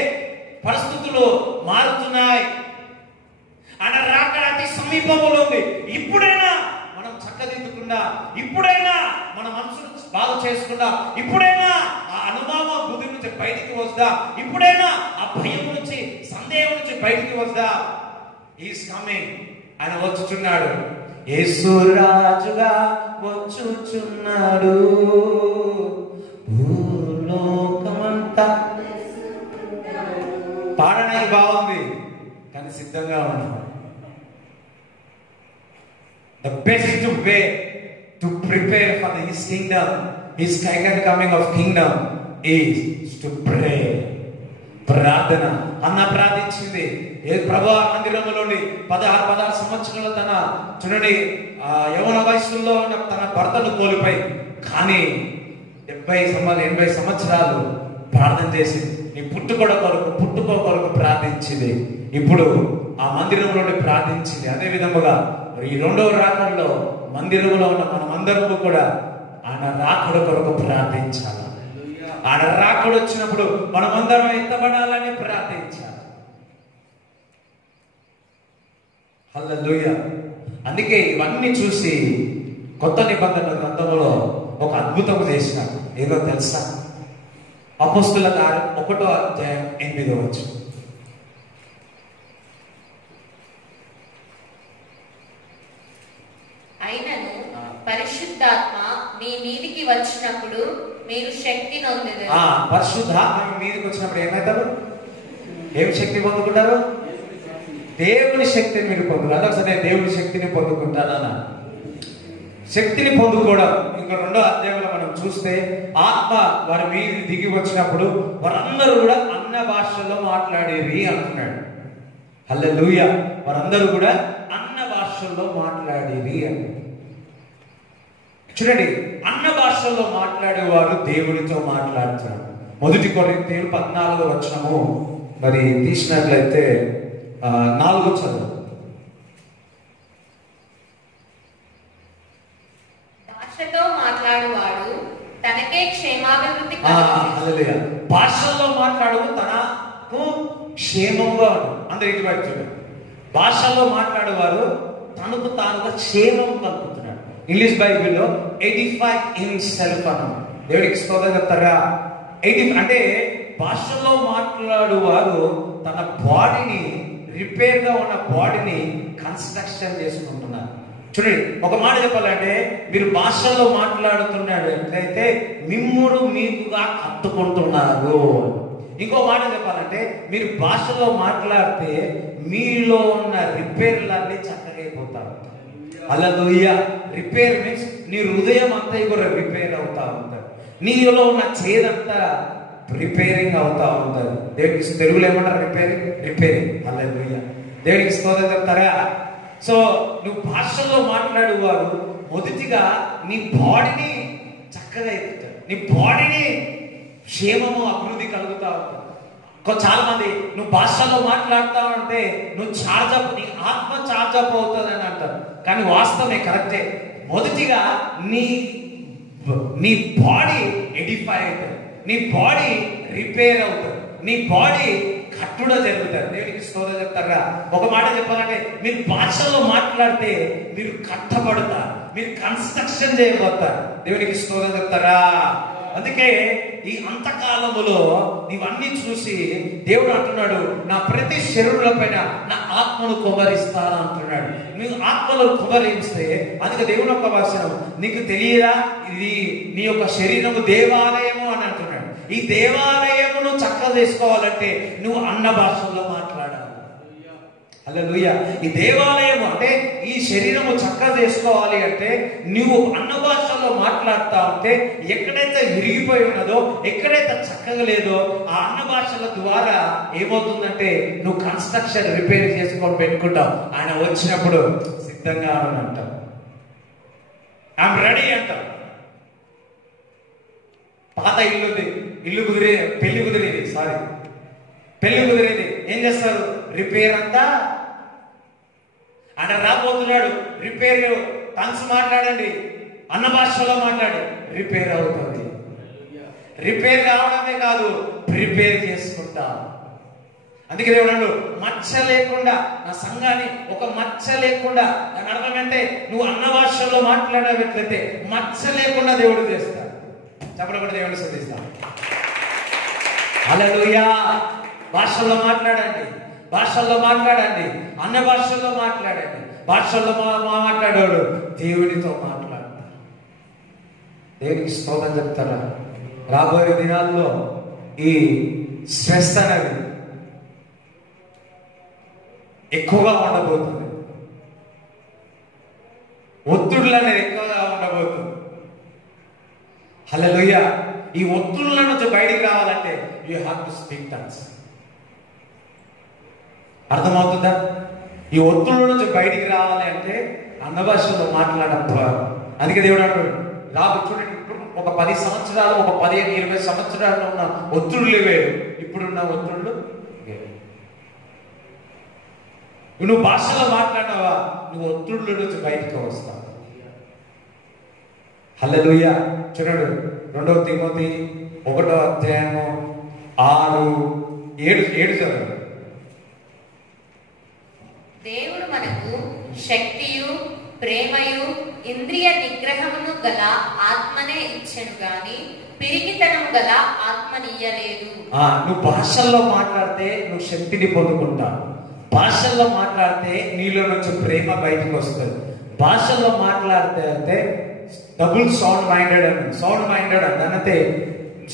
పరిస్థితులు మారుతున్నాయి. ఆయన రాకడ అతి సమీపంలో ఉంది. ఇప్పుడైనా మనం చక్కదిద్దుకుండా, ఇప్పుడైనా మన మనసును బాగు చేసుకుందాం. ఇప్పుడైనా ఆ అనుమానం బుద్ధి నుంచి బయటికి వద్దాం. ఇప్పుడైనా ఆ భయం నుంచి, సందేహం నుంచి బయటికి వద్దాం. Is coming. ఆయన వచ్చుచున్నాడు. యేసు రాజుగా వచ్చుచున్నాడు. భూలోకమంతా పాడడానికి బాగుంది కానీ సిద్ధంగా ఉన్నాడు. The best way to prepare for His kingdom, His second coming of kingdom is to pray. ప్రార్థన. అన్న ప్రార్థించింది, ఏ ప్రభువా మందిరంలోని 16 సంవత్సరాలు తన చూడండి యవ్వన వయసులో ఉన్న తన భర్తను కోల్పోయి, కానీ 80 సంవత్సరాలు ప్రార్థన చేసి నీ పుట్టుకో కొరకు ప్రార్థించింది. ఇప్పుడు ఆ మందిరంలోని ప్రార్థించింది. అదే విధముగా ఈ రెండవ రాకడలో మందిరంలో ఉన్న మనమందరము కూడా ఆయన రాకడ కొరకు ప్రార్థించాలి. ఆయన రాకడ వచ్చినప్పుడు మనమందరం ఎత్తబడాలని ప్రార్థించాలి. హల్లెలూయా. అందుకే ఇవన్నీ చూసి కొత్త నిబంధన గ్రంథంలో ఒక అద్భుతం చేసినాడు. ఏదో తెలుసా? అపోస్తుల కార్యం 1వ అధ్యాయం 8వ వచనం. అయినను పరిశుద్ధాత్మ మీ మీదికి వచ్చినప్పుడు మీరు శక్తి నొందెదరు. పరిశుద్ధాత్మ మీ మీదికి వచ్చినప్పుడు ఏమవుతారు? ఏం శక్తి పొందుకుంటారు? దేవుని శక్తిని మీరు పొందుకుంటారు. అదే దేవుని శక్తిని పొందుకుంటానా? శక్తిని పొందుకోవడం ఇంకా 2వ అధ్యాయంలో మనం చూస్తే, ఆత్మ వారి మీద దిగి వచ్చినప్పుడు వారందరూ కూడా అన్న భాషల్లో మాట్లాడేవి అంటున్నాడు. హల్లెలూయా. వారందరూ కూడా అన్న భాషల్లో మాట్లాడేవి అని. చూడండి, అన్న భాషల్లో మాట్లాడేవారు దేవునితో మాట్లాడుతున్నారు. 1 కొరింథీయులు 14వ వచనము మరి తీసినట్లయితే 4 చదువు. భాషతో మాట్లాడువాడు తనకే క్షేమాభివృద్ధి. హల్లెలూయా. భాషల్లో మాట్లాడు తనకు క్షేమంగా అందరూ ఇటు బట్టి చూడండి. భాషల్లో మాట్లాడేవారు తనకు తానుగా క్షేమం కలుగుతున్నాడు. ఇంగ్లీష్ బైబిల్లో 85 himself అన్నాడు. దేవుడికి స్తోత్రం చెప్తారా? 80 అంటే భాషల్లో మాట్లాడువారు తన బాడీని, రిపేర్ గా ఉన్న బాడీని కన్స్ట్రక్షన్ చేసుకుంటున్నారు. చూడండి, ఒక మాట చెప్పాలంటే, మీరు భాషల్లో మాట్లాడుతున్నాడు ఎట్లయితే మిమ్ముడు మీకుగా కట్టుకుంటున్నారు. ఇంకో మాట చెప్పాలంటే, మీరు భాషలో మాట్లాడితే మీలో ఉన్న రిపేర్లన్నీ చక్కగా అయిపోతారు. హల్లెలూయా. రిపేర్ మీన్స్ నీ హృదయం అంతా కూడా రిపేర్ అవుతా ఉంటారు. నీలో ఉన్న చేదంతా రిపేరింగ్ అవుతా ఉంటారు. దేవుడికి తెలుగులో ఏమంటారు? రిపేరింగ్. హల్లెలూయా. దేవుడికి స్తోత్రం చెప్తారా? సో నువ్వు భాషలో మాట్లాడేవారు మొదటిగా నీ బాడీని చక్కగా అయిపోతారు. నీ బాడీని క్షేమము, అభివృద్ధి కలుగుతా ఉంటారు. చాలా మంది నువ్వు భాషల్లో మాట్లాడుతా ఉంటే నువ్వు ఛార్జ్ అప్, నీ ఆత్మ ఛార్జ్ అప్ అవుతుంది అని అంటారు. కానీ వాస్తవమే, కరెక్టే. మొదటిగా నీ బాడీ ఎడిఫై అవుతుంది, నీ బాడీ రిపేర్ అవుతుంది, నీ బాడీ కట్టుడ జరుగుతారు. దేవుడికి స్తోత్రం చెప్తారా? ఒక మాట చెప్పాలంటే, మీరు భాషలో మాట్లాడితే మీరు కట్టబడతారు, మీరు కన్స్ట్రక్షన్ చేయబడతారు. దేవుడికి స్తోత్రం చెప్తారా? అందుకే ఈ అంతకాలములో నీవన్నీ చూసి దేవుడు అంటున్నాడు, నా ప్రతి శరీరుల పైన నా ఆత్మను కుమరిస్తాను అంటున్నాడు. నువ్వు ఆత్మలో కుమరిస్తే, అందుకే దేవుని యొక్క వచనం నీకు తెలియదా, ఇది నీ యొక్క శరీరము దేవాలయము అని అంటున్నాడు. ఈ దేవాలయమును చక్కగా చేసుకోవాలంటే నువ్వు అన్న భాషల్లో మాట్లాడాలి. హల్లెలూయా. ఈ దేవాలయము అంటే ఈ శరీరము చక్కగా చేసుకోవాలి అంటే నువ్వు అన్న భాషల్లో మాట్లాడుతా ఉంటే, ఎక్కడైతే విరిగిపోయి ఉన్నదో, ఎక్కడైతే చక్కగా లేదో ఆ అన్న భాషల ద్వారా ఏమవుతుందంటే నువ్వు కన్స్ట్రక్షన్ రిపేర్ చేసుకొని పెట్టుకుంటావు. ఆయన వచ్చినప్పుడు సిద్ధంగా అని అంటావు, ఐఎమ్ రెడీ అంటావు. పాత ఇల్లు పెళ్లి కుదిరేది ఏం చేస్తారు? రిపేర్ అంతా. ఆయన రాబోతున్నాడు, రిపేర్ టంగ్స్ మాట్లాడండి, అన్న భాషలో మాట్లాడి రిపేర్ అవుతుంది. రిపేర్ కావడమే కాదు, ప్రిపేర్ చేసుకుంటా. అందుకే దేవుడు మచ్చ లేకుండా నా సంఘాన్ని, ఒక మచ్చ లేకుండా, దాని అర్థం అంటే నువ్వు అన్న భాషల్లో మాట్లాడేట్లయితే మచ్చ లేకుండా దేవుడు చేస్తాడు. చెప్పడం దేవుడిని స్తుతిస్తా. హల్లెలూయా. భాషల్లో మాట్లాడండి, అన్న భాషల్లో మాట్లాడండి. భాషల్లో మాట్లాడాడు దేవుడితో మాట్లాడతాడు. దేవునికి స్తోత్రం చెప్తారా? రాబోయే దినాల్లో ఈ స్ట్రెస్ అనేది ఎక్కువగా ఉండబోతుంది. ఒత్తిడులు అనేది ఎక్కువగా ఉండబోతుంది. హల్లెలూయా. ఈ ఒత్తిడుల నుంచి బయటికి రావాలంటే you have to speak tongues. అర్థమవుతుందా? ఈ ఒత్తిడుల నుంచి బయటికి రావాలి అంటే అన్న భాషలో మాట్లాడడం ద్వారా. అందుకే దేవుడు అంటాడు, చూడండి, ఇప్పుడు ఒక 10 సంవత్సరాలు, ఒక 15-20 సంవత్సరాలు ఉన్న ఒత్తిడులు వేరు, ఇప్పుడున్న ఒత్తిడులు వేరు. నువ్వు భాషలో మాట్లాడినావా, నువ్వు ఒత్తిడుల నుంచి బయటకు వస్తావు. హల్లెలూయా. చూడండి 2 తిమోతి 1:6-7 చదవండి. దేవుడు మనకు శక్తియు ప్రేమయు ఇంద్రియ నిగ్రహమును గల ఆత్మనే ఇచ్చెను గాని పిరికితనము గల ఆత్మనియ్యలేదు. నువ్వు భాషల్లో మాట్లాడితే నువ్వు శక్తిని పొందుకుంటావు. భాషల్లో మాట్లాడితే నీలో నుంచి ప్రేమ బయటకు వస్తుంది. భాషల్లో మాట్లాడితే డబుల్ సౌండ్ మైండెడ్ అంటే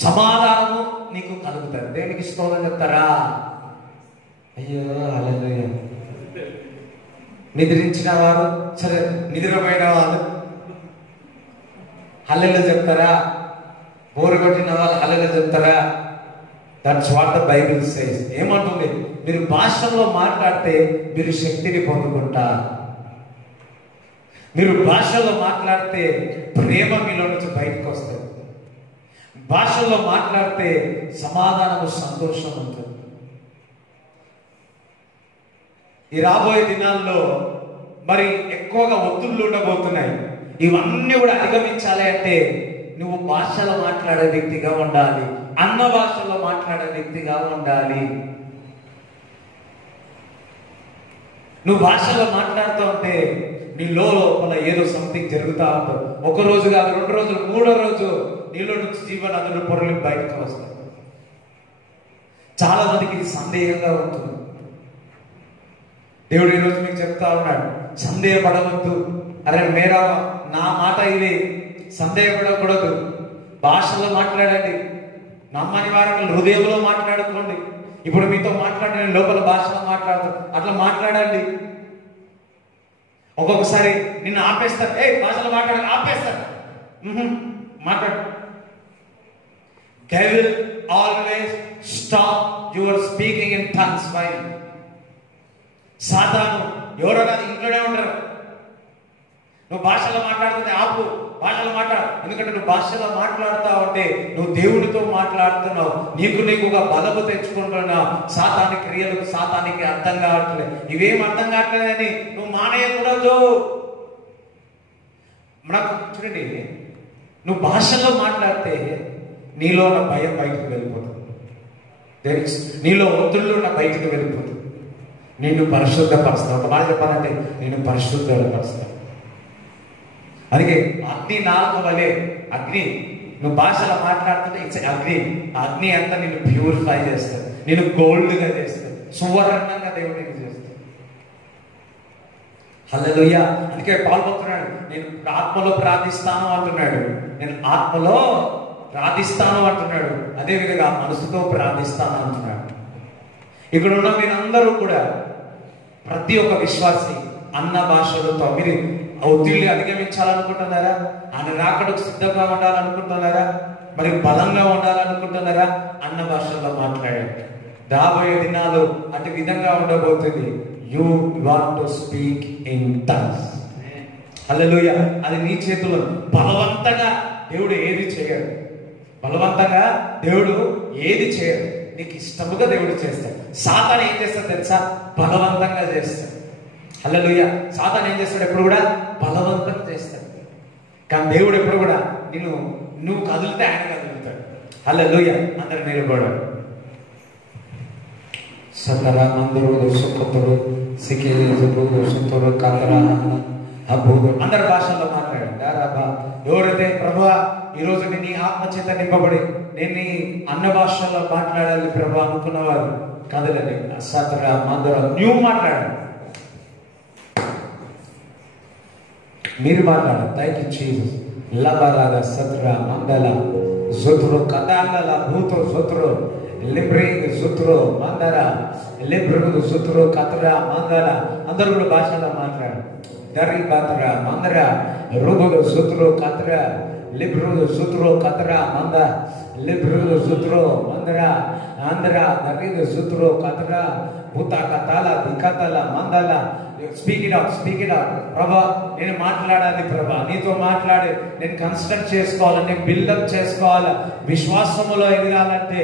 సమాధానము నీకు కలుగుతుంది. దేనికి స్తోత్రం చెప్తారా? అయ్యో హల్లెలూయా. నిద్రించిన వారు, సరే నిద్రపోయిన వాళ్ళు హల్లెలూయా చెప్తారా? బోరు కొట్టిన వాళ్ళు హల్లెలూయా చెప్తారా? That's what the Bible says. ఏమంటుంది? మీరు భాషల్లో మాట్లాడితే మీరు శక్తిని పొందుకుంటారు. మీరు భాషల్లో మాట్లాడితే ప్రేమ మీలో నుంచి బయటకు వస్తుంది. భాషల్లో మాట్లాడితే సమాధానము, సంతోషం ఉంటుంది. ఈ రాబోయే దినాల్లో మరి ఎక్కువగా ఒత్తిళ్లు ఉండబోతున్నాయి. ఇవన్నీ కూడా అధిగమించాలి అంటే నువ్వు భాషలో మాట్లాడే వ్యక్తిగా ఉండాలి. అన్న భాషలో మాట్లాడే వ్యక్తిగా ఉండాలి. నువ్వు భాషలో మాట్లాడుతూ ఉంటే నీ లోపల ఏదో సంథింగ్ జరుగుతూ ఉంటుంది. 1 రోజు కాదు, 2 రోజులు, 3వ రోజు నీలో నుంచి జీవనదులు పొరలు బయటకు వస్తాయి. చాలా మందికి ఇది సందేహంగా ఉంటుంది. దేవుడు ఈరోజు మీకు చెప్తా ఉన్నాడు, సందేహపడవద్దు. అరే మేరా, నా మాట ఇది, సందేహపడకూడదు. భాషలో మాట్లాడండి. నమ్మని వారిని హృదయంలో మాట్లాడుకోండి. ఇప్పుడు మీతో మాట్లాడిన లోపల భాషలో మాట్లాడతారు, అట్లా మాట్లాడండి. ఒక్కొక్కసారి నిన్ను ఆపేస్తారు, భాషలో మాట్లాడాలి, ఆపేస్తారు, మాట్లాడు. They will always stop your speaking in tongues. Why? సాతాను ఎవరో కాదు, ఇంట్లోనే ఉంటారు. నువ్వు భాషలో మాట్లాడుతుంటే ఆపు, భాషలో మాట్లాడు. ఎందుకంటే నువ్వు భాషలో మాట్లాడుతూ ఉంటే నువ్వు దేవుడితో మాట్లాడుతున్నావు. నీకుగా బలము తెచ్చుకుంటున్నావు. సాతాని క్రియలకు సాతానికి అర్థం కావట్లేదు. ఇవేం అర్థం కావట్లేదని నువ్వు మానేయకూడదు. మనకు చూడండి, నువ్వు భాషలో మాట్లాడితే నీలో ఉన్న భయం బయటకు వెళ్ళిపోతుంది. నీలో ఒత్తిళ్ళు ఉన్న బయటకు వెళ్ళిపోతుంది. నిన్ను పరిశుద్ధపరుస్తావు. ఒక మాట చెప్పాలంటే నేను పరిశుద్ధపరుస్తావు. అందుకే అగ్ని నాలుగు వలె అగ్ని, నువ్వు భాషలో మాట్లాడుతుంటే ఇట్స్ అగ్ని. అగ్ని అంతా నిన్ను ప్యూరిఫై చేస్తుంది, నేను గోల్డ్గా చేస్తుంది, సువర్ణంగా దేవుడు నీకు చేస్తుంది. హల్లెలూయా. అందుకే పాల్గొంటున్నాడు, నేను ఆత్మలో ప్రార్థిస్తాను అంటున్నాడు. నేను ఆత్మలో ప్రార్థిస్తాను అంటున్నాడు. అదేవిధంగా మనసుతో ప్రార్థిస్తాను అంటున్నాడు. ఇక్కడ ఉన్న మీరందరూ కూడా ప్రతి ఒక్క విశ్వాసి అన్న భాషలతో మీరు ఒత్తిడిని అధిగమించాలనుకుంటున్నారా? ఆయన రాకడకు సిద్ధంగా ఉండాలనుకుంటున్నారా? మరి బలంగా ఉండాలనుకుంటున్నారా? అన్న భాషల్లో మాట్లాడండి. రాబోయే దినాలు అటు విధంగా ఉండబోతుంది. You want to speak in tongues. Hallelujah. అది నీ చేతుల్లో. బలవంతంగా దేవుడు ఏది చేయడు. బలవంతంగా దేవుడు ఏది చేయడు. నీకు ఇష్టముగా దేవుడు చేస్తాడు. సాతాను ఏం చేస్తాడు తెలుసా? బలవంతంగా చేస్తాడు. హల్లెలూయా. సాతాను ఏం చేస్తాడు? ఎప్పుడు కూడా బలవంతం చేస్తాడు. కానీ దేవుడు ఎప్పుడు కూడా నువ్వు కదిలితే ఆయన కదులుతాడు. హల్లెలూయా. అందరూ నిలబడాడు. సతరా మందురు సుఖతుడు సికేజుడు సుతుడు కతరా అబ్బుడు అందరి భాషల్లో మాట్లాడండి. ఎవరైతే ప్రభువా ఈరోజు నీ ఆత్మచేత నింపబడి నేను అన్న భాషల్లో మాట్లాడాలి ప్రభు అనుకున్నవారు కదలండి. సతరా మందుర నువ్వు మాట్లాడండి. మీరు మాట్లాడండి. Thank you Jesus. లబరాద సతరా మందల జుతురు కదాంగల భూతో జుతురు లిబ్రింగ్ జుతురు మందర లిబ్రింగ్ జుతురు కతరా మందల అందరూ కూడా భాషలో మాట్లాడండి. dari batra mandra rubudo sutro katra librudo sutro katra manda librudo sutro mandra andra dari sutro katra buta katala dikatala mandala speak it out ప్రభా నేను మాట్లాడాలి ప్రభా నీతో మాట్లాడి నేను కన్స్ట్రక్ట్ చేసుకోవాలి నేను బిల్డప్ చేసుకోవాలి విశ్వాసములో ఎదగాలంటే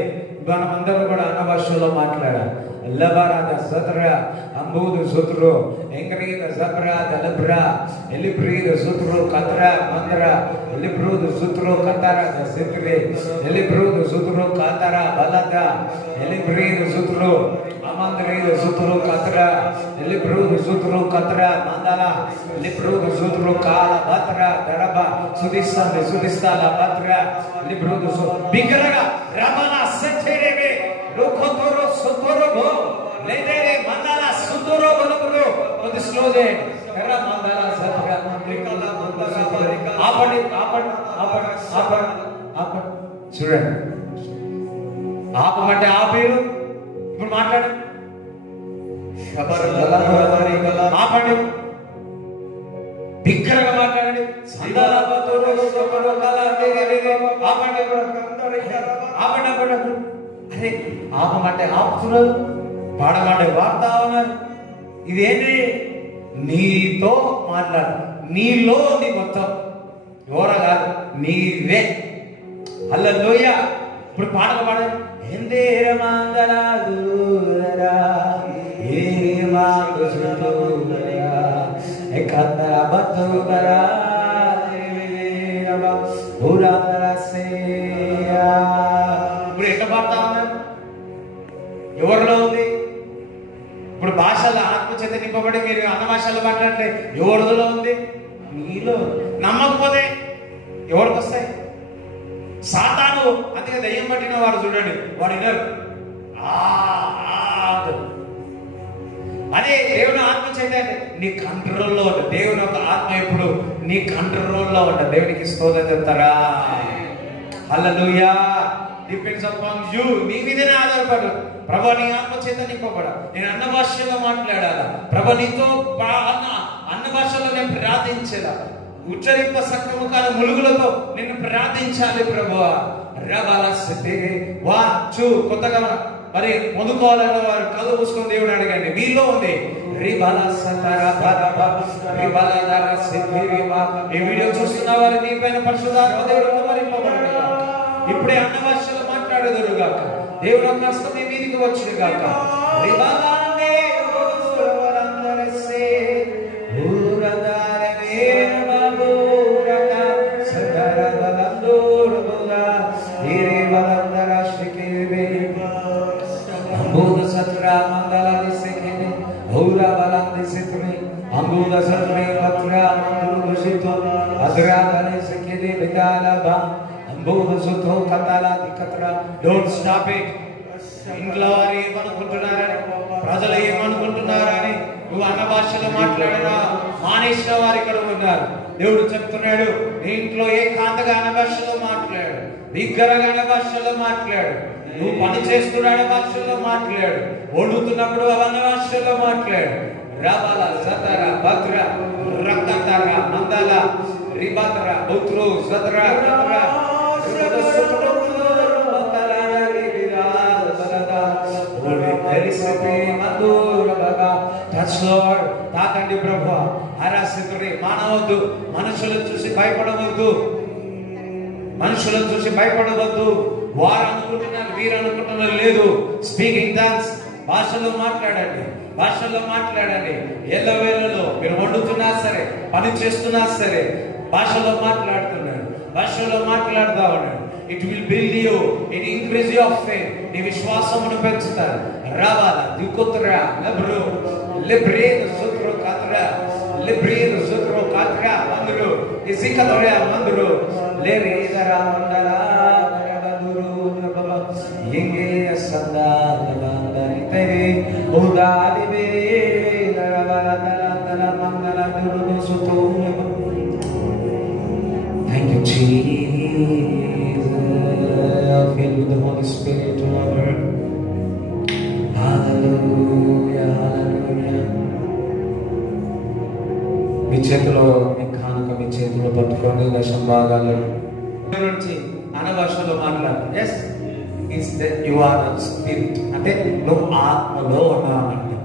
మనమందరం కూడా అన్న భాషలో మాట్లాడాలి లబరాద సత్రా అంబూదు సుత్రు ఎంగ్రీద జబ్రా దలబ్రా ఎలిబ్రీద సుత్రు కత్రా మంద్రా ఎలిబ్రూదు సుత్రు కతరా సిత్రే ఎలిబ్రూదు సుత్రు కతరా బలద ఎలిబ్రీద సుత్రు అమంద్రీద సుత్రు కతరా ఎలిబ్రూదు సుత్రు కతరా మందల ఎలిబ్రూదు సుత్రు కాల బత్రా దరబ సుదిస్తాల బత్రా ఎలిబ్రూదు బిగరగా రమణ సచెరేవే లోకోతోరో సుతోరో లేదేరే మందల సుతోరో బలబులు కొద్ది స్లో చేయండి ఎర్ర మందల సత్ర మందికల మందల పరిక ఆపండి చూడండి ఆపమంటే ఆపేరు ఇప్పుడు మాట్లాడండి ఆపండి బిగ్గరగా మాట్లాడండి అరే ఆపమంటే ఆపుతున్నారు పాడమంటే వార్తా ఉన్నారు ఇదేంటి నీతో మాట్లాడు నీలో నీ మొత్తం ఎవర కాదు నీవే హల్లెలూయ ఇప్పుడు పాటలు పాడండి ఎందేర మంగళాదురా ఏ మాంగసుతురా ఎకతర బతురా ఇప్పుడు ఎట్లా పాడతా ఉన్నారు ఎవరిలో ఉంది ఇప్పుడు భాషలో ఆత్మచేత నింపబడి మీరు అన్న భాషలో మాట్లాడితే ఎవరిలో ఉంది నీలో నమ్మకపోతే ఎవరికి వస్తాయి సాతాను అందుకే దయ్యం పట్టిన వారు చూడండి వాడు వినరు అదే దేవుని ఆత్మ చేత నీ కంట్రోల్లో ఉంట దేవుని యొక్క ఆత్మ ఎప్పుడు నీ కంట్రోల్లో ఉంట దేవునికి స్తోత్రం చెప్తారా హల్లెలూయా డిపెండ్స్ అపాన్ యు నీ మీదనే ఆధారపడు ప్రభు నీ ఆత్మ చేత నింపబడ నేను అన్న భాషలో మాట్లాడాలా ప్రభు నీతో అన్న భాషలో నేను ప్రార్థించేలా ఉచ్చరింప సక్రమ కాల ములుగులతో నిన్ను ప్రార్థించాలి ప్రభువా కొత్తగా మరి పొందుకోవాలన్న వారు కళ్ళు మూసుకొని దేవుడు అడగండి మీలో ఉంది ఈ వీడియో చూస్తున్న వారు మీ పైన పరిశుద్ధాత్మ దేవుడు కుమ్మరింపబడును గాక. ఇప్పుడే అన్న భాషలో మాట్లాడదురు గాక దేవుడు యొక్క హస్తం మీ మీదికి వచ్చును గాక Don't stop it. ఇంట్లో వారు ఏమనుకుంటున్నారని ప్రజలు ఏమనుకుంటున్నారని నువ్వు అన్న భాషలో మాట్లాడినా మానేసిన వారు ఇక్కడ ఉన్నారు. దేవుడు చెప్తున్నాడు నీ ఇంట్లో ఏకాంతగా అన్న భాషలో మాట్లాడు, బిగ్గరగా అన్న భాషలో మాట్లాడు, నువ్వు పని చేస్తున్నాడు భాషలో మాట్లాడు, వండుతున్నప్పుడు అన్న భాషలో మాట్లాడు. రబల సతర భద్ర రక్తతర మందల రిబతర ఉత్రు సతర రత్ర తాకండి ప్రభు హరాసితుడి మానవద్దు, మనుషులను చూసి భయపడవద్దు, మనుషులను చూసి భయపడవద్దు. వారు అనుకుంటున్నారు వీరు అనుకుంటున్నారు లేదు. స్పీకింగ్ థాంక్స్ భాషలో మాట్లాడండి, భాషల్లో మాట్లాడండి. ఎల్లవేళలో మీరు వండుతున్నా సరే పని చేస్తున్నా సరే భాషలో మాట్లాడుతున్నాడు, భాషలో మాట్లాడుతా ఉన్నాడు. It will build you, it increase your faith. నీ విశ్వాసమును పెంచుతారు. రావాలా దిక్కుతురా లబ్రు లిబ్రేద సుత్రు కత్రా లిబ్రేద సుత్రు కత్రా మందురు ఇసికతరా మందురు లేరేదరా మందరా నరబందురు నబబ యంగే సందా నబందరి తెరి ఉదాదివే నరవల నరతల మందల దురు సుతు. Thank you Jesus. Filled with the Holy Spirit, Lord. Hallelujah, hallelujah. మీ చేతిలో మీ కానుక మీ చేతిలో పట్టుకొని దశం భాగాలు నుంచి అనభాషలో మాట్లాడు. Yes is that you are spirit, అంటే నువ్వు ఆత్మలో ఉన్నావంటే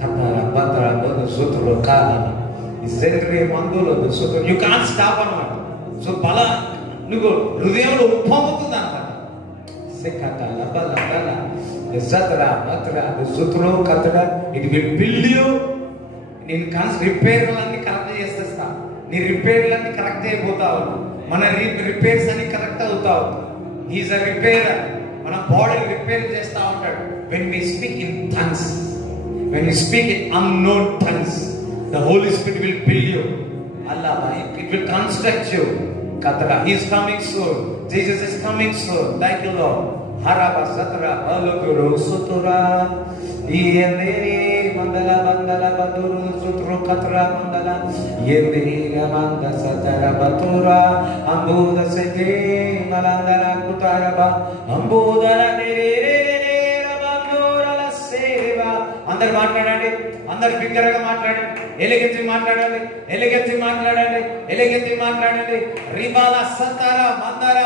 కథర బతర బోధ సూత్రులు కాలం ఇద్దరి మందులు సూత్రులు యు కాన్ స్టాప్ అన్నమాట. సో బల నువ్వు హృదయంలో ఉప్పొంగుతుంది అన్నమాట. సెకతల బల బల ఇజ్జతర బతర సూత్రులు కథర ఇట్ విల్ బిల్డ్ యు. నేను రిపేర్లన్నీ కరెక్ట్ చేసేస్తా, నీ రిపేర్లన్నీ కరెక్ట్ అయిపోతావు, మన రిపేర్స్ అన్ని కరెక్ట్ అవుతావు. హీఈస్ అ రిపేరర్, మన బాడీ రిపేర్ చేస్తా ఉంటాడు. When we speak in tongues, when we speak in unknown tongues, the Holy Spirit will build you. Allah, it will construct you. Katara, he is coming soon. Jesus is coming soon. Thank you, Lord. Haraba satra baluguru sutura yendiri mandala bandala baduru sutru katra mandala yendiri gamanda satara batura ambuda sete malandara kutaraba ambudara nere rabandura la seva. అందరు మాట్లాడండి, అందరు బిగ్గరగా మాట్లాడండి, ఎలుగెత్తి మాట్లాడండి, ఎలుగెత్తి మాట్లాడండి, ఎలుగెత్తి మాట్లాడండి. రిబాల సతర మందర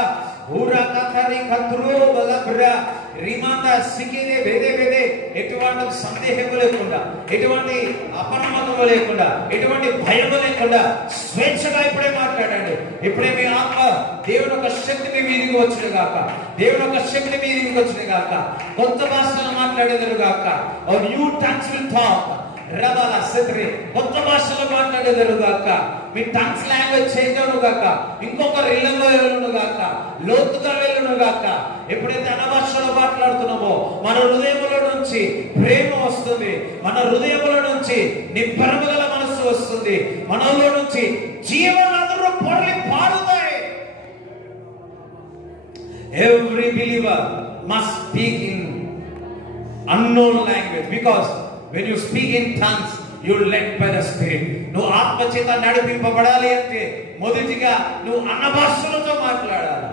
ఊరా కథరి కత్రో బలబ్రా రిమాంద సికిదే వేదే వేదే. ఎటువంటి సందేహము లేకుండా, ఎటువంటి అపనమ్మకము లేకుండా, ఎటువంటి భయము లేకుండా స్వేచ్ఛగా ఇప్పుడే మాట్లాడండి. ఇప్పుడే మీ ఆత్మ దేవుని యొక్క శక్తి మీ మీదికి వచ్చిన గాక, దేవుని యొక్క శక్తి మీ మీదికి వచ్చిన గాక. కొత్త భాషలో మాట్లాడేదరు గాక. Or new tongues will talk. రబల సత్రి కొత్త భాషలో మాట్లాడేదరు గాక. మీ టంగ్స్ లాంగ్వేజ్ చేంజ్ అవును గాక. ఇంకొక ఇళ్లలో వెళ్ళను గాక, లోతుగా వెళ్ళను గాక. ఎప్పుడైతే అనభాషలో మాట్లాడుతున్నామో మన హృదయముల నుంచి ప్రేమ వస్తుంది, మన హృదయముల నుంచి నిబ్బరము గల మనస్సు వస్తుంది, మనలో నుంచి జీవనదులు పొరలి పారుతాయి. Every believer must speak in unknown language, because when you speak in tongues you are led by the Spirit. నువ్వు ఆత్మ చేత నడిపింపబడాలి అంటే మొదటిగా నువ్వు అన్న భాషలతో మాట్లాడాలి.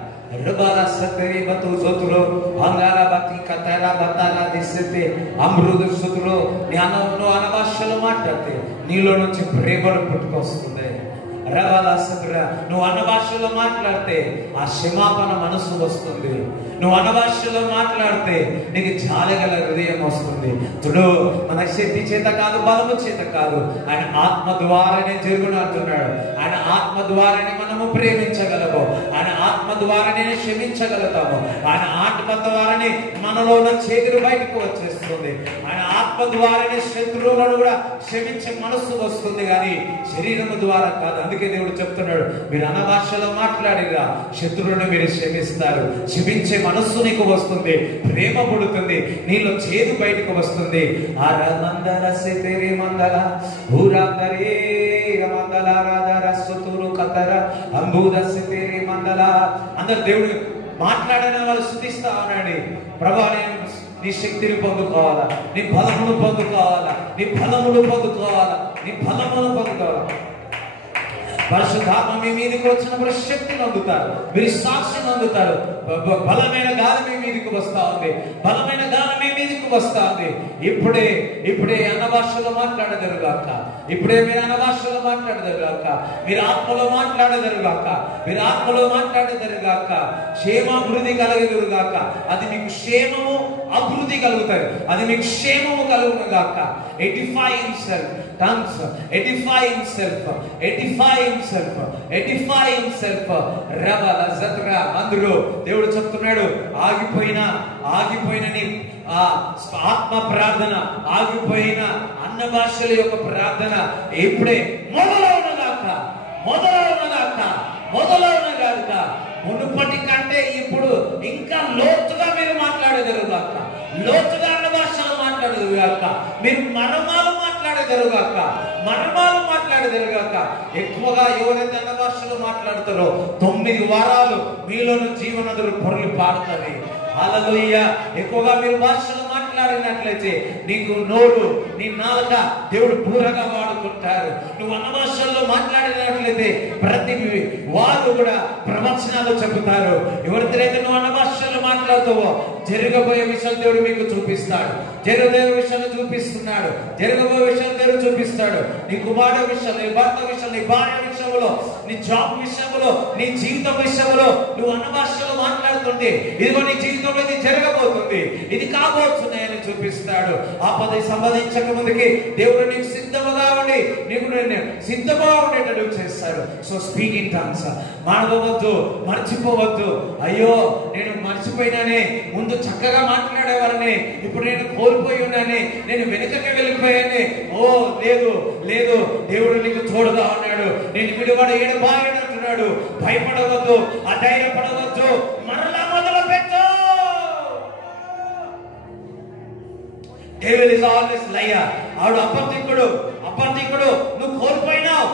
రబాల సతరి బతు సోతులో అంగార బతి కతర బతాల దిసతే అమృత సోతులో జ్ఞానంలో అన్న భాషలో మాట్లాడితే నీలో నుంచి ప్రేమను పుట్టుకొస్తుంది. రబాల సతర నువ్వు అన్న భాషలో మాట్లాడితే ఆ క్షమాపణ మనసు వస్తుంది. నువ్వు అన్న భాషలో మాట్లాడితే నీకు జాలగల హృదయం వస్తుంది. తుడు మన శక్తి చేత కాదు, బలము చేత కాదు, ఆయన ఆత్మ ద్వారానే జరుగును అంటున్నాడు. ఆయన ఆత్మ ద్వారానే మనము ప్రేమించగలము, ఆయన ఆత్మ ద్వారానే క్షమించగలుగుతాము, ఆయన ఆత్మ ద్వారానే మనలో ఉన్న చేతులు బయటకు వచ్చేస్తుంది, ఆయన ఆత్మ ద్వారానే శత్రువులను కూడా క్షమించే మనస్సు వస్తుంది, కానీ శరీరము ద్వారా కాదు. అందుకే దేవుడు చెప్తున్నాడు, మీరు అన్న భాషలో మాట్లాడిరా శత్రువులను మీరు క్షమిస్తారు, క్షమించే మనస్సు నీకు వస్తుంది, ప్రేమ పుడుతుంది, నీలో చేదు బయటకు వస్తుంది. అందరు దేవుడు మాట్లాడని వాళ్ళు స్తుతిస్తా ఉన్నాడు. ప్రభా నీ శక్తిని పొందుకోవాలా, నీ బలమును పొందుకోవాలా, నీ బలమును పొందుకోవాలా, నీ బలమును పొందుకోవాలా. పరిశుద్ధాత్మ మీ మీదకి వచ్చినప్పుడు శక్తిని అందుతారు, మీరు సాక్షిని అందుతారు. బలమైన గాలి మీ మీదకి వస్తా ఉంది, బలమైన గాలి మీ మీదకి వస్తా ఉంది. ఇప్పుడే అన్న భాషలో మాట్లాడదరుగాక, ఇప్పుడే మీరు అన్న భాషలో మాట్లాడదరుగాక, మీరు ఆత్మలో మాట్లాడదరుగాక, మీరు ఆత్మలో మాట్లాడదరుగాక. క్షేమాభివృద్ధి కలగదురుగాక. అది మీకు క్షేమము అభివృద్ధి కలుగుతాయి, అది మీకు క్షేమము కలుగును గాక. Edify himself, tongues edify himself, edify himself, edify himself. రబల జత్రా అందులో దేవుడు చెప్తున్నాడు, ఆగిపోయిన నీ ఆత్మ ప్రార్థన, ఆగిపోయిన అన్న భాషల యొక్క ప్రార్థన ఇప్పుడే మొదలవునగాక, మొదలవునగాక, మొదలవునగాక. మునుపటి కంటే ఇప్పుడు ఇంకా లోతుగా మీరు మాట్లాడగలుగుగాక, లోతుగా అన్న భాషలు మాట్లాడగలుగుగాక, మీరు మర్మాలు మాట్లాడగలుగుగాక, మర్మాలు మాట్లాడగలుగుగాక. ఎక్కువగా ఎవరైతే అన్న భాషలు మాట్లాడతారో 9 వారాలు మీలోని జీవనదులు పొరలి పాడుతుంది. హల్లెలూయా. ఎక్కువగా మీరు భాషలు మాట్లాడినట్లయితే నీకు నోరు, నీ నాలుక దేవుడు పూరగా వాడుకుంటారు. నువ్వు అన్న భాషల్లో మాట్లాడినట్లయితే ప్రతి వారు కూడా ప్రవచనాలు చెబుతారు. ఎవరితో నువ్వు అన్న భాషల్లో మాట్లాడుతావో జరగబోయే విషయాలు దేవుడు మీకు చూపిస్తాడు. జరగబోయే విషయాలు చూపిస్తున్నాడు. జరగబోయే విషయాలు దేవుడు చూపిస్తాడు. నీ కుమారుడు విషయంలో, నీ భర్త విషయంలో, నీ భార్య విషయంలో, నీ జాబ్ విషయంలో, నీ జీవితం విషయంలో నువ్వు అన్న భాషలో మాట్లాడుతుంటే ఇదిగో నీ జీవితంలో ఇది జరగబోతుంది, ఇది కాబోతున్నాయని చూపిస్తాడు. ఆపద సంబంధించక ముందుకి దేవుడు నీకు సిద్ధముగా ఉండి నీకు సిద్ధముగా ఉండేటట్టు చేస్తాడు. So speak in tongues. మానవద్దు, మర్చిపోవద్దు. అయ్యో నేను మర్చిపోయినానే, ముందు చక్కగా మాట్లాడేవారిని, ఇప్పుడు నేను కోల్పోయి ఉన్నానే, నేను వెనుకకి వెళ్ళిపోయానే. ఓ లేదు లేదు, దేవుడు నీకు తోడుగా ఉన్నాడు. నేను విడివాడు ఏడబాయనంటున్నాడు. భయపడవద్దు, అధైర్యపడవద్దు, మరలా మొదలు పెట్టు. Devil is always liar. ఆడు అబద్ధికుడు. నువ్వు కోల్పోయినావు,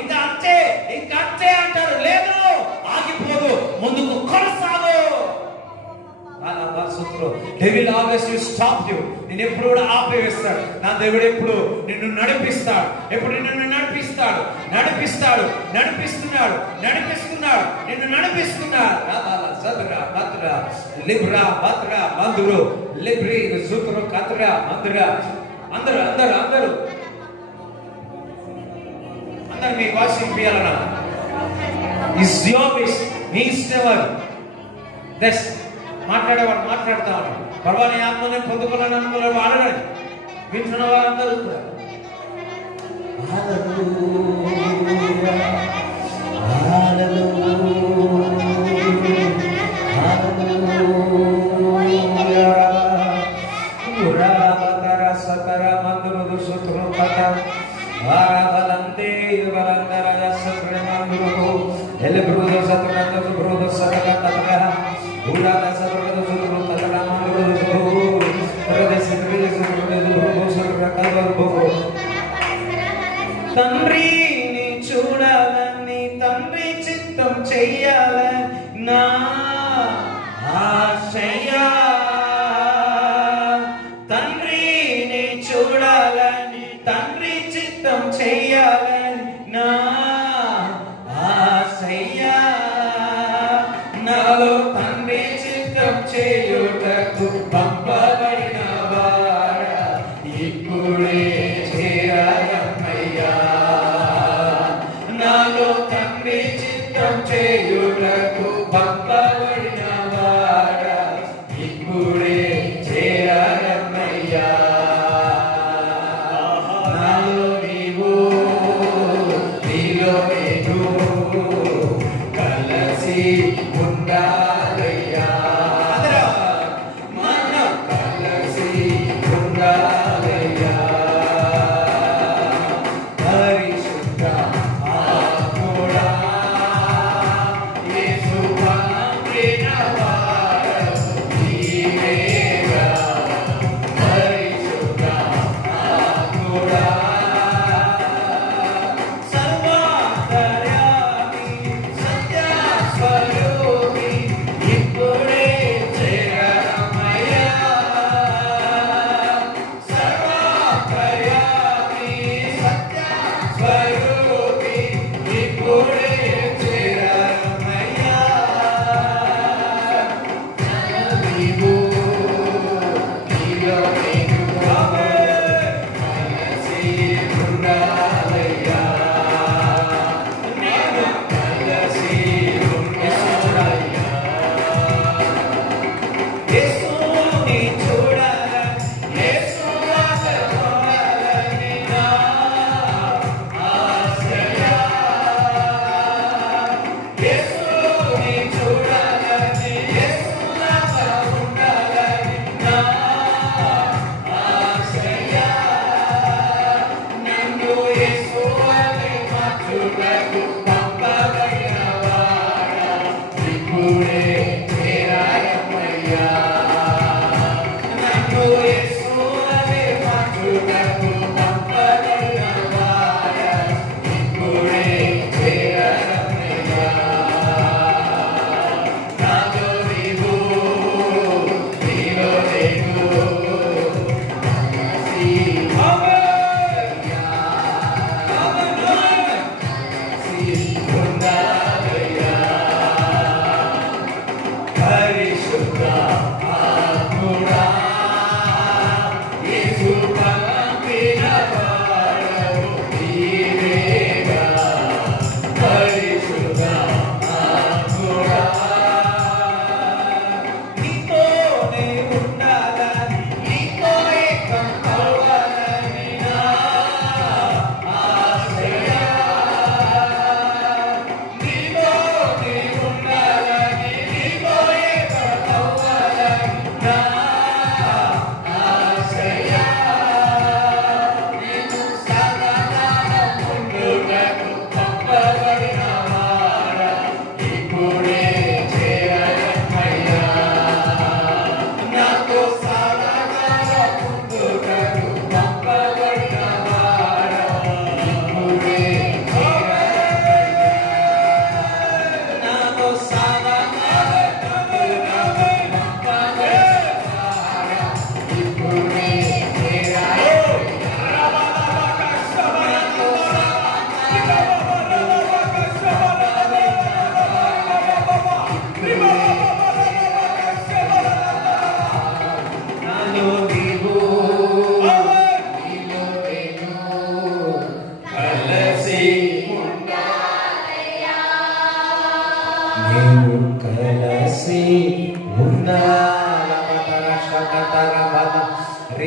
ఇంకా అంతే అంటాడు. లేదు, ఆగిపోదు, ముందుకు కొనసాగు. Devil always will stop you. నేను ఎప్పుడు కూడా ఆపివేస్తాడు. నా దేవుడు ఎప్పుడు నిన్ను నడిపిస్తాడు. నిన్ను నడిపిస్తున్నాడు. నిన్ను నడిపిస్తున్నాడు. లిబ్రా బత్రా మందురు లిబ్రి సూత్రు కత్రా మందురా. అందరూ మీ వాయిస్ వినిపించాలన్నా. ఇస్ యువర్ విష్, మీ ఇష్టం. దస్ మాట్లాడేవాడు మాట్లాడుతా ఉన్నాడు. పర్వాలే, ఆత్మని పొందుకున్నాను అనుకున్న వాడని వింటున్న వారందరూ కూడా తండ్రిని చూడాలని, తండ్రి చిత్తం చెయ్యాలని నా ఆశయ. తండ్రిని చూడాలని, తండ్రి చిత్తం చెయ్యాలని నా ఆశయ. నాలో తండ్రి చిత్తం చేయుటకు పంపబడిన వాడా ఇప్పుడే చేరమయ్యా. నాలో తండ్రి చిత్తం చేయుటకు పంపబడిన వాడా ఇప్పుడే చేరమయ్యా. నాలో నీవు, నీలో నేను కలిసి ఉండాలయ్యా. మనం కలిసి ఉండాలయ్యా. పరిశుద్ధ ఆత్ముడా, యేసు పంపిన వాడవు నీవేగా. పరిశుద్ధ ఆత్ముడా, సర్వాంతర్యామి, సత్యస్వరూపి, ఇప్పుడే చేరమయ్యా. సర్వాంతర్యామి, సత్యస్వరూపి, ఇప్పుడే చేరమయ్యా. నీవు, నీలో నేను కలిసి ఉండాలయ్యా. నేను కలిసి ఉండాలయ్యా. యేసుని చూడాలని, యేసు చూడాలని నా ఆశయ. యేసుని చూడాలని, యేసు ఉండాలని నా ఆశయ. నన్ను యేసు వలె మార్చుటకు పంపబడిన వాడా ఇప్పుడే చేరమయ్యా.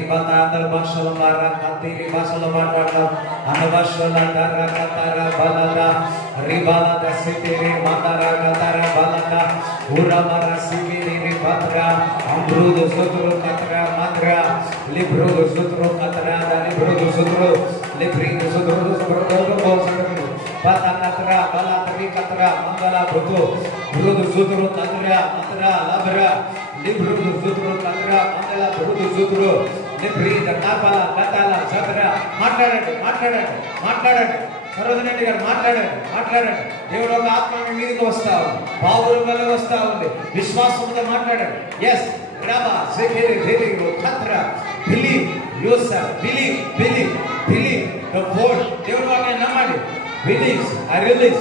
రిబాత అందరి భాషలో కత్తిరి భాషలో మాట్లాడతాం, అన్న భాషలో అంటారా కతార బలద రిబాలద సితిరి మందర కతార బలద ఉరమర సితిరి రిబాత్ర అంబ్రుదు సుత్రు కతర మంద్ర లిబ్రుదు సుత్రు కతర లిబ్రుదు సుత్రు లిబ్రింగు సుత్రు సుత్రు బోసరు పత కతర బలత్రి కతర మంగళ బుదు బురుదు సుత్రు కతర మంద్ర లబ్ర లిబ్రుదు సుత్రు కతర మంగళ బురుదు సుత్రు లిబ్రింగ నాపల కతల సబర మాట్లాడండి మాట్లాడండి మాట్లాడండి సరోజన రెడ్డి గారు మాట్లాడండి దేవుడు ఒక ఆత్మ మీ మీదకి వస్తా ఉంది, పావుల వల్ల వస్తా ఉంది, విశ్వాసంతో మాట్లాడండి. ఎస్ రబా సెకెరి దేవిగో ఖత్ర believe your believe the word. దేవుడు వాక్యాన్ని నమ్మండి. రిలీజ్ ఐ రిలీజ్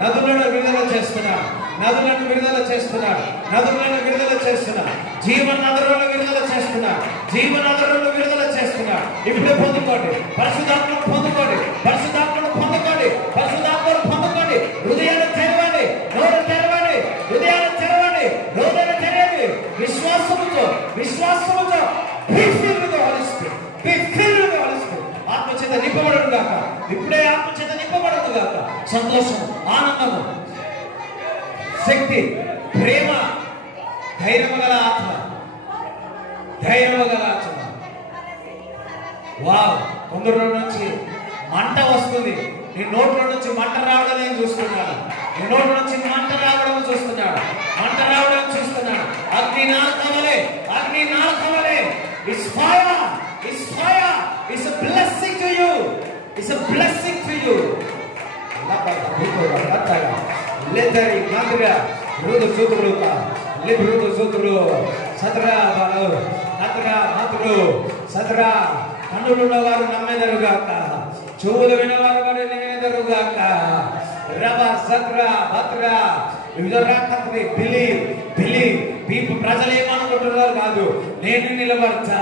నదులను విడుదల చేస్తున్నాడు, నదులను విడుదల చేస్తున్నాడు, నదులను విడుదల చేస్తున్నాడు, జీవన నదులను విడుదల చేస్తున్నాడు, జీవన నదులను విడుదల చేస్తున్నాడు. ఇప్పుడే పొందుకోండి, పరిశుద్ధాత్మను పొందుకోండి, పరిశుద్ధాత్మను పొందుకోండి, పరిశుద్ధాత్మను పొందుకోండి. హృదయాన్ని తెరవండి, నోరు తెరవండి, హృదయాన్ని తెరవండి, నోరు తెరవండి. విశ్వాసముతో be filled with the Holy Spirit, be filled with the Holy Spirit. ఆత్మచేత నింపబడును గాక, ఇప్పుడే ఆత్మచేత నింపబడును గాక. సంతోషం, ఆనందము, శక్తి, ప్రేమ, ధైర్యము గల ఆత్మ, ధైర్యము గల ఆత్మ. వావ్, కొందరు నుంచి మంట వస్తుంది. నీ నోట్ల నుంచి మంట రావడం నేను చూస్తున్నాను, నీ నోట్ల నుంచి మంట రావడం చూస్తున్నాడు, మంట రావడం చూస్తున్నాడు. అగ్ని నాకవలే, అగ్ని నాకవలే. It's fire, it's fire, it's a blessing to you, it's a blessing to you. Letari mandra rudu sudruka librudu sudru sadra balu sadra matru sadra కన్నులున్నవారు నమ్మెదరుగాక, చెవులు వినవారు వారు వినెదరుగాక. రబ సద్ర భద్ర విదరాకత్రి బిలీవ్ ప్రజలు ఏమనుకుంటున్నారు కాదు, నేను నిలబడతా,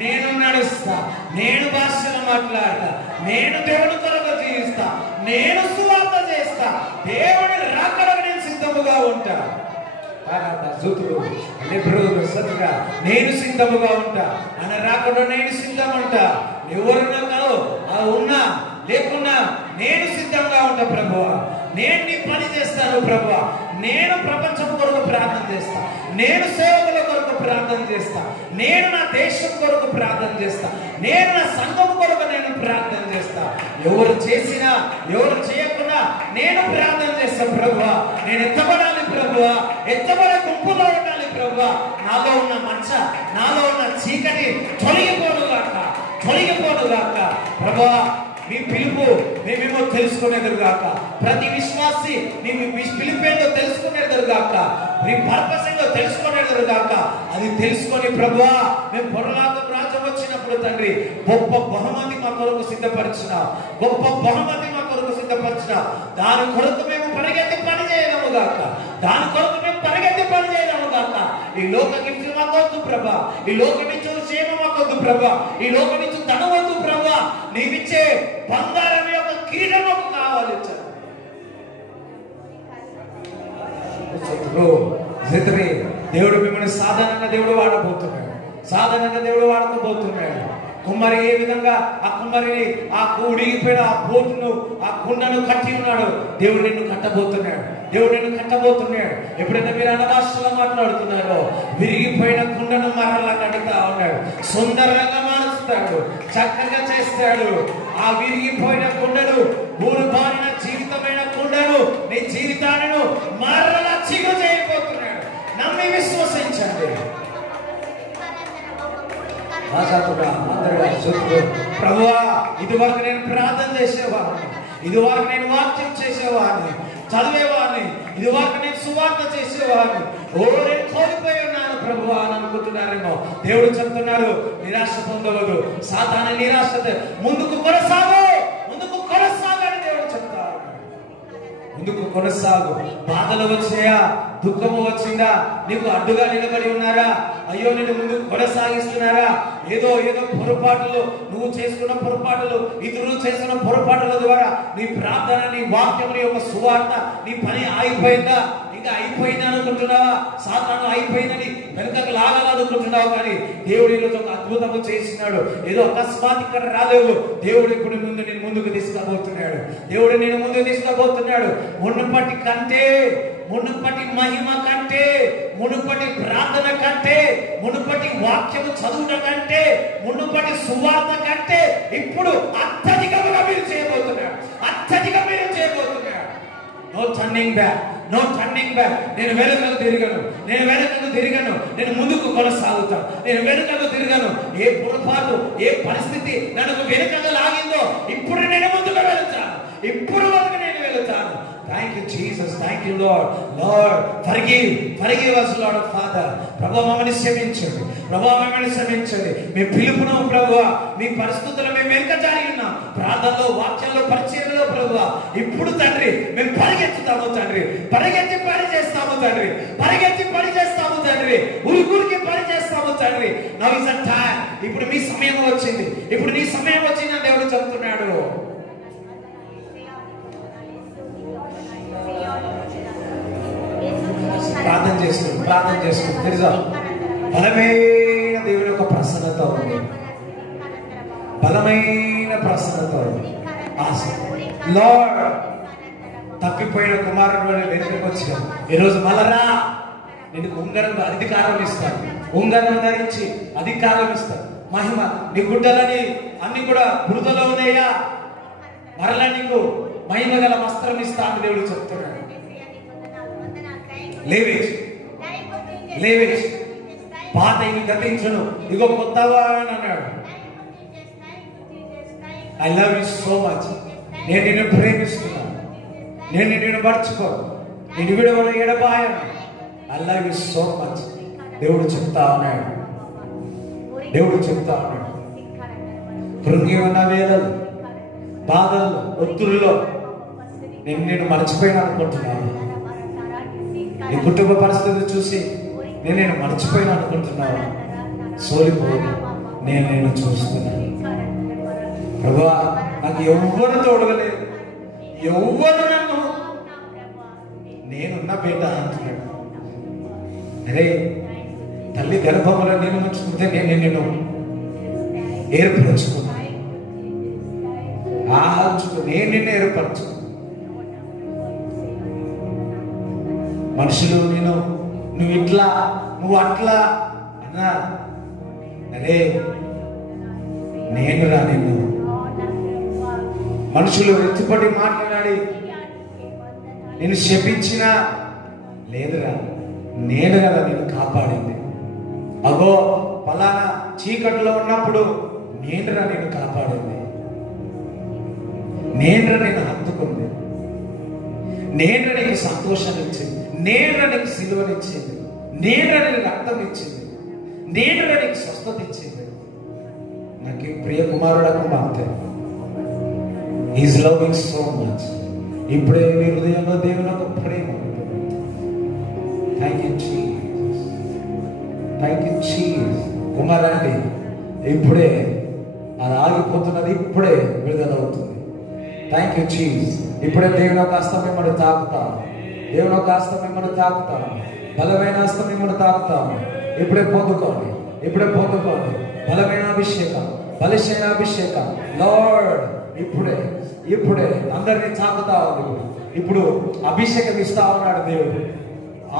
నేను నడుస్తా, నేను భాషలో మాట్లాడతా, నేను దేవుని కొరకు జీవిస్తా, నేను సువార్త చేస్తా, దేవుని రాకడకు నేను సిద్ధముగా ఉంటా. నేను సిద్ధముగా ఉంటా, ఆయన రాకుండా నేను సిద్ధం ఉంటా. ఎవరున్నా కాదు, అది ఉన్నా లేకున్నా నేను సిద్ధంగా ఉంటా ప్రభువా. నేను నీ పని చేస్తాను ప్రభువా. నేను ప్రపంచం కొరకు ప్రార్థన చేస్తా, నేను సేవకుల కొరకు ప్రార్థన చేస్తా, నేను నా దేశం కొరకు ప్రార్థన చేస్తా, నేను నా సంఘం కొరకు నేను ప్రార్థన చేస్తా. ఎవరు చేసినా ఎవరు చేయకున్నా నేను ప్రార్థన చేస్తా ప్రభువా. నేను ఎత్తబడాలి ప్రభువా, ఎత్తబడే గుంపులో ఉండాలి ప్రభువా. నాలో ఉన్న మంచ, నాలో ఉన్న చీకటి తొలగిపోనుగాక ప్రభువా. మీ పిలుపు మేమేమో తెలుసుకునేదురుగాక, ప్రతి విశ్వాసి నీ పిలుపు ఏంటో తెలుసుకునేదురుగాక, నీ పర్పస్ ఏంటో తెలుసుకునేదురుగాక. అది తెలుసుకొని ప్రభువా, మేము పొరలాగా రాజ్యం వచ్చినప్పుడు తండ్రి గొప్ప బహుమతి మా కొరకు సిద్ధపరిచినావు, గొప్ప బహుమతి మా కొరకు సిద్ధపరిచినావు. దాని కొరకు మేము పరిగెత్తి పని చేయలేము గాక, దాని కొరకు మేము పరిగెత్తి పని చేయలేము గాక. ఈ లోకమిచ్చు మాకొద్దు ప్రభా, ఈ లోకమిచ్చు క్షేమ మాకొద్దు ప్రభా, ఈ లోకమిచ్చు ధనం వద్దు ప్రభా. నీవిచ్చే బంగారం యొక్క కిరీటం కావాలి. దేవుడు మిమ్మల్ని సాధారణంగా దేవుడు వాడకపోతున్నాడు. కుమ్మరి ఏ విధంగా ఆ కుమ్మరిని ఆ ఉడిగిపోయిన ఆ బోటును ఆ కుండను కట్టి ఉన్నాడు. దేవుడు నిన్ను కట్టబోతున్నాడు. ఎప్పుడైతే మీరు అనభాషలో మాట్లాడుతున్నారో విరిగిపోయిన కుండను మరలా కట్టుతా ఉన్నాడు, సుందరంగా మారుస్తాడు, చక్కగా చేస్తాడు. ఆ విరిగిపోయిన కుండను, ఊరు బారిన జీవితమైన కుండను, నీ జీవితాలను మరలా చిగు చేయబోతున్నాడు. నమ్మి విశ్వసించండి. ప్రభువా, ఇది వరకు నేను ప్రార్థన చేసేవాడిని, ఇది వరకు నేను వాక్యం చేసేవాడిని, చదివేవాడిని, ఇది వరకు నేను సువార్త చేసేవాడిని, నేను కోల్పోయి ఉన్నాను ప్రభువా అని అనుకుంటున్నారేమో. దేవుడు చెప్తున్నాడు, నిరాశ పొందవద్దు, సాతాను నిరాశ, ముందుకు కొనసాగని దేవుడు చెప్తాడు. ముందుకు కొనసాగు. బాధలు వచ్చాయా, దుఃఖము వచ్చిందా, నీకు అడ్డుగా నిలబడి ఉన్నారా, అయ్యో నేను ముందుకు కొనసాగిస్తున్నారా, ఏదో పొరపాటులు, నువ్వు చేసుకున్న పొరపాటులు, ఇతరులు చేసుకున్న పొరపాటుల ద్వారా నీ ప్రార్థన, నీ వాక్యం, నీ యొక్క సువార్త, నీ పని ఆగిపోయిందా, ఇంకా ఇంకా అయిపోయింది అనుకుంటున్నావా? సాతాను అయిపోయిందని వెనుకకు లాగాలనుకుంటున్నావు. కానీ దేవుడు ఈరోజు ఒక అద్భుతము చేసినాడు. ఏదో అకస్మాత్ ఇక్కడ రాలేవు. దేవుడు ఇప్పుడు నేను ముందుకు తీసుకుపోతున్నాడు. దేవుడు నేను ముందుకు తీసుకుపోతున్నాడు. మునుపటి మహిమ కంటే, మునుపటి ప్రార్థన కంటే, మునుపటి వాక్యము చదువుట కంటే, మునుపటి సువార్త కంటే ఇప్పుడు అత్యధికంగా మీరు చేయబోతున్నాడు. అత్యధికంగా మీరు చేయబోతున్నాడు. No turning back, no turning back. నేను వెనుకకు తిరగను, నేను వెనుకకు తిరగను, నేను ముందుకు కొనసాగుతాను. నేను వెనుకకు తిరగను. ఏ పొరపాటు, ఏ పరిస్థితి నన్ను వెనుకకు లాగిందో ఇప్పుడు నేను ముందుకు వెళుతాను. ఇప్పుడు వరకు నేను వెళుతాను. Thank you Jesus, thank you Lord. Lord, forgive us Lord Father. ప్రభువా మమ్మల్ని క్షమించండి, ప్రభువా మమ్మల్ని క్షమించండి. మీ పిలుపును ప్రభువా, మీ పరిస్థితుల్లో మేము వెనుకజారి ఉన్నాం. ప్రార్థనలో, వాక్యంలో, పరిచర్యలో ప్రభువా ఇప్పుడు తండ్రి మేము పరిగెత్తుతాము తండ్రి, పరిగెత్తి పని చేస్తాము తండ్రి, పరిగెత్తి పని చేస్తాము తండ్రి, ఉరుకురికి పని చేస్తాము తండ్రి. Now is the time. ఇప్పుడు మీ సమయం వచ్చింది, ఇప్పుడు నీ సమయం వచ్చిందని దేవుడు చెప్తున్నాడు. ప్రార్థన చేసుకుంటూ తెలుసా, బలమైన దేవుని యొక్క ప్రసన్నత ఉంది, బలమైన ప్రసన్నత ఉంది. లార్డ్, తప్పిపోయిన కుమారుడు వెనుకకు వచ్చాను. ఈరోజు మళ్ళరా నేను ఉంగరం అధికారం ఇస్తాను, ఉంగరం ధరించి అధికారం ఇస్తాను. మహిమ నీ గుడ్డలని అన్ని కూడా బురదలో ఉన్నాయా, మరలా నీకు మహిమ గల వస్త్రం ఇస్తాను దేవుడు చెప్తున్నాడు. లేవేష్ పాత ఇవి గతించను, ఇగో కొత్తగా అని అన్నాడు. I love you so much. నేను నిన్ను ప్రేమిస్తున్నాను, నేను నిన్ను మర్చిపోను, నేను విడవను ఎడబాయను. I love you so much. దేవుడు చెప్తా ఉన్నాడు, దేవుడు చెప్తా ఉన్నాడు. కృంగి ఉన్న వేదలు, బాధల్లో, ఒత్తుల్లో నేను మర్చిపోయినా అనుకుంటున్నాను. నీ కుటుంబ పరిస్థితులు చూసి నేను మర్చిపోయినా అనుకుంటున్నాను. సోలిపోయి నేను చూస్తున్నాను. ప్రభువా, నాకు ఎవ్వరు తోడగలేదు, ఎవ్వరు నన్ను నేనున్న బిడ్డ అంటున్నాడు. అరే తల్లి గర్భంలో నేను ఉంచుకుంటే నేను నిన్ను ఏర్పరచుకున్నాను, నేను నిన్ను ఏర్పరచుకున్నాను. మనుషులు నువ్వు ఇట్లా, నువ్వు అట్లా అన్నా, అరే నేనురా నిన్ను. మనుషులు ఎత్తుపడి మాట్లాడి నేను శపించినా లేదురా, నేను కదా నిన్ను కాపాడింది. అగో పలానా చీకట్లో ఉన్నప్పుడు నేనురా నిన్ను కాపాడింది, నేనురా నేను హత్తుకుంది, నేనురా నీకు సంతోషాన్ని ఇచ్చింది, నేనురా నీకు సిలువనిచ్చింది, నేనురా నీకు రక్తం ఇచ్చింది, నేనురా నీకు స్వస్థత ఇచ్చింది. నాకు ప్రియ కుమారుడకు మాత్రే ఈజ్ లవింగ్ సో మచ్. ఇప్పుడే మీ హృదయంలో దేవుని ఒక ప్రేమ. Thank you Jesus, thank you Jesus. కుమారండి, ఇప్పుడే అది ఆగిపోతున్నది, ఇప్పుడే విడుదలవుతుంది. Thank you Jesus. ఇప్పుడే దేవుని ఒక హస్తం మిమ్మల్ని తాకుతాం, దేవుని ఒక హస్తం మిమ్మల్ని తాకుతాం, బలమైన హస్తం మిమ్మల్ని తాకుతాం. ఇప్పుడే పొందుకోండి, ఇప్పుడే పొందుకోండి. బలమైన అభిషేకం, బలమైన అభిషేకం. లార్డ్ ఇప్పుడే అందరినీ తాకుతా ఉంది. ఇప్పుడు అభిషేకం ఇస్తా ఉన్నాడు దేవుడు.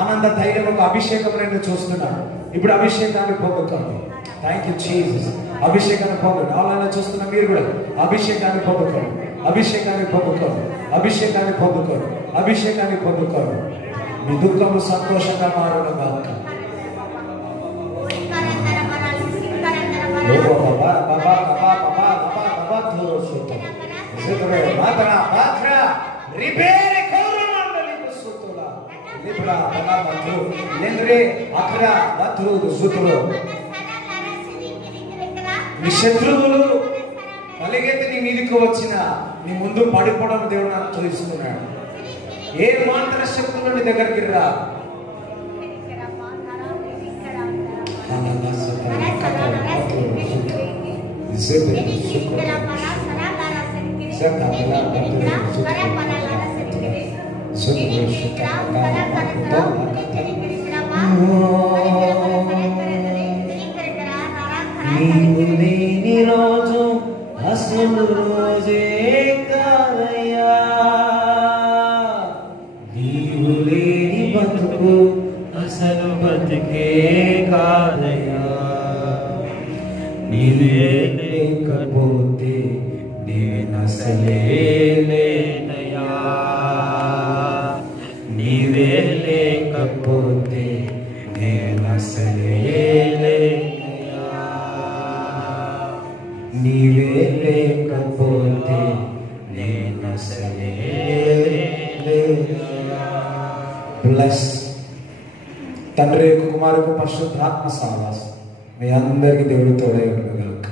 ఆనంద ధైర్యం ఒక అభిషేకం నేను చూస్తున్నాను. ఇప్పుడు అభిషేకాన్ని పొందుకోండి. Thank you Jesus. అభిషేకాన్ని పొందండి. ఆన్లైన్ చూస్తున్న మీరు కూడా అభిషేకాన్ని పొందుకోండి, అభిషేకాన్ని పొందుకోండి, అభిషేకాన్ని పొందుకోండి, అభిషేకాన్ని పొందుకోండి. మీ దుఃఖము సంతోషంగా మారును గాక. మీ శత్రువులు కలిగేది నీ మీదకి వచ్చిన నీ ముందు పడిపోవడం దేవుడు నాకు చూస్తున్నాడు. ఏ మాత్ర శక్తులు నీ దగ్గరికి రా. నీవు లేని రోజు అసలు రోజే కాదయ్యా, నీవు లేని బతుకు అసలు బతుకే కాదయ్యా, నీవే లేకపోతే నేనసలే లేనయ్యా, నీవే లేకపోతే నేనసలే లేనయ్యా, నీవే లేకపోతే నేనసలే లేనయ్యా. ప్లస్ తండ్రి యొక్క కుమారుకు పరిశుద్ధాత్మ సహవాసం మీ అందరికీ దేవుడు తోడై ఉండగలక.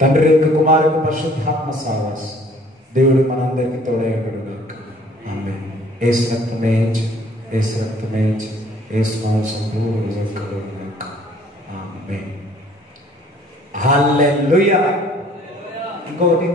తండ్రి యొక్క కుమారుకు పరిశుద్ధాత్మ సహవాసం దేవుడు మనందరికీ తోడై ఉండగలక. ఆమేన్. యేసు రక్తమే యేసు రక్తమే యేసు మాంసం కలుగుగాక. ఆమేన్. హల్లెలూయా. ఇంకొకటి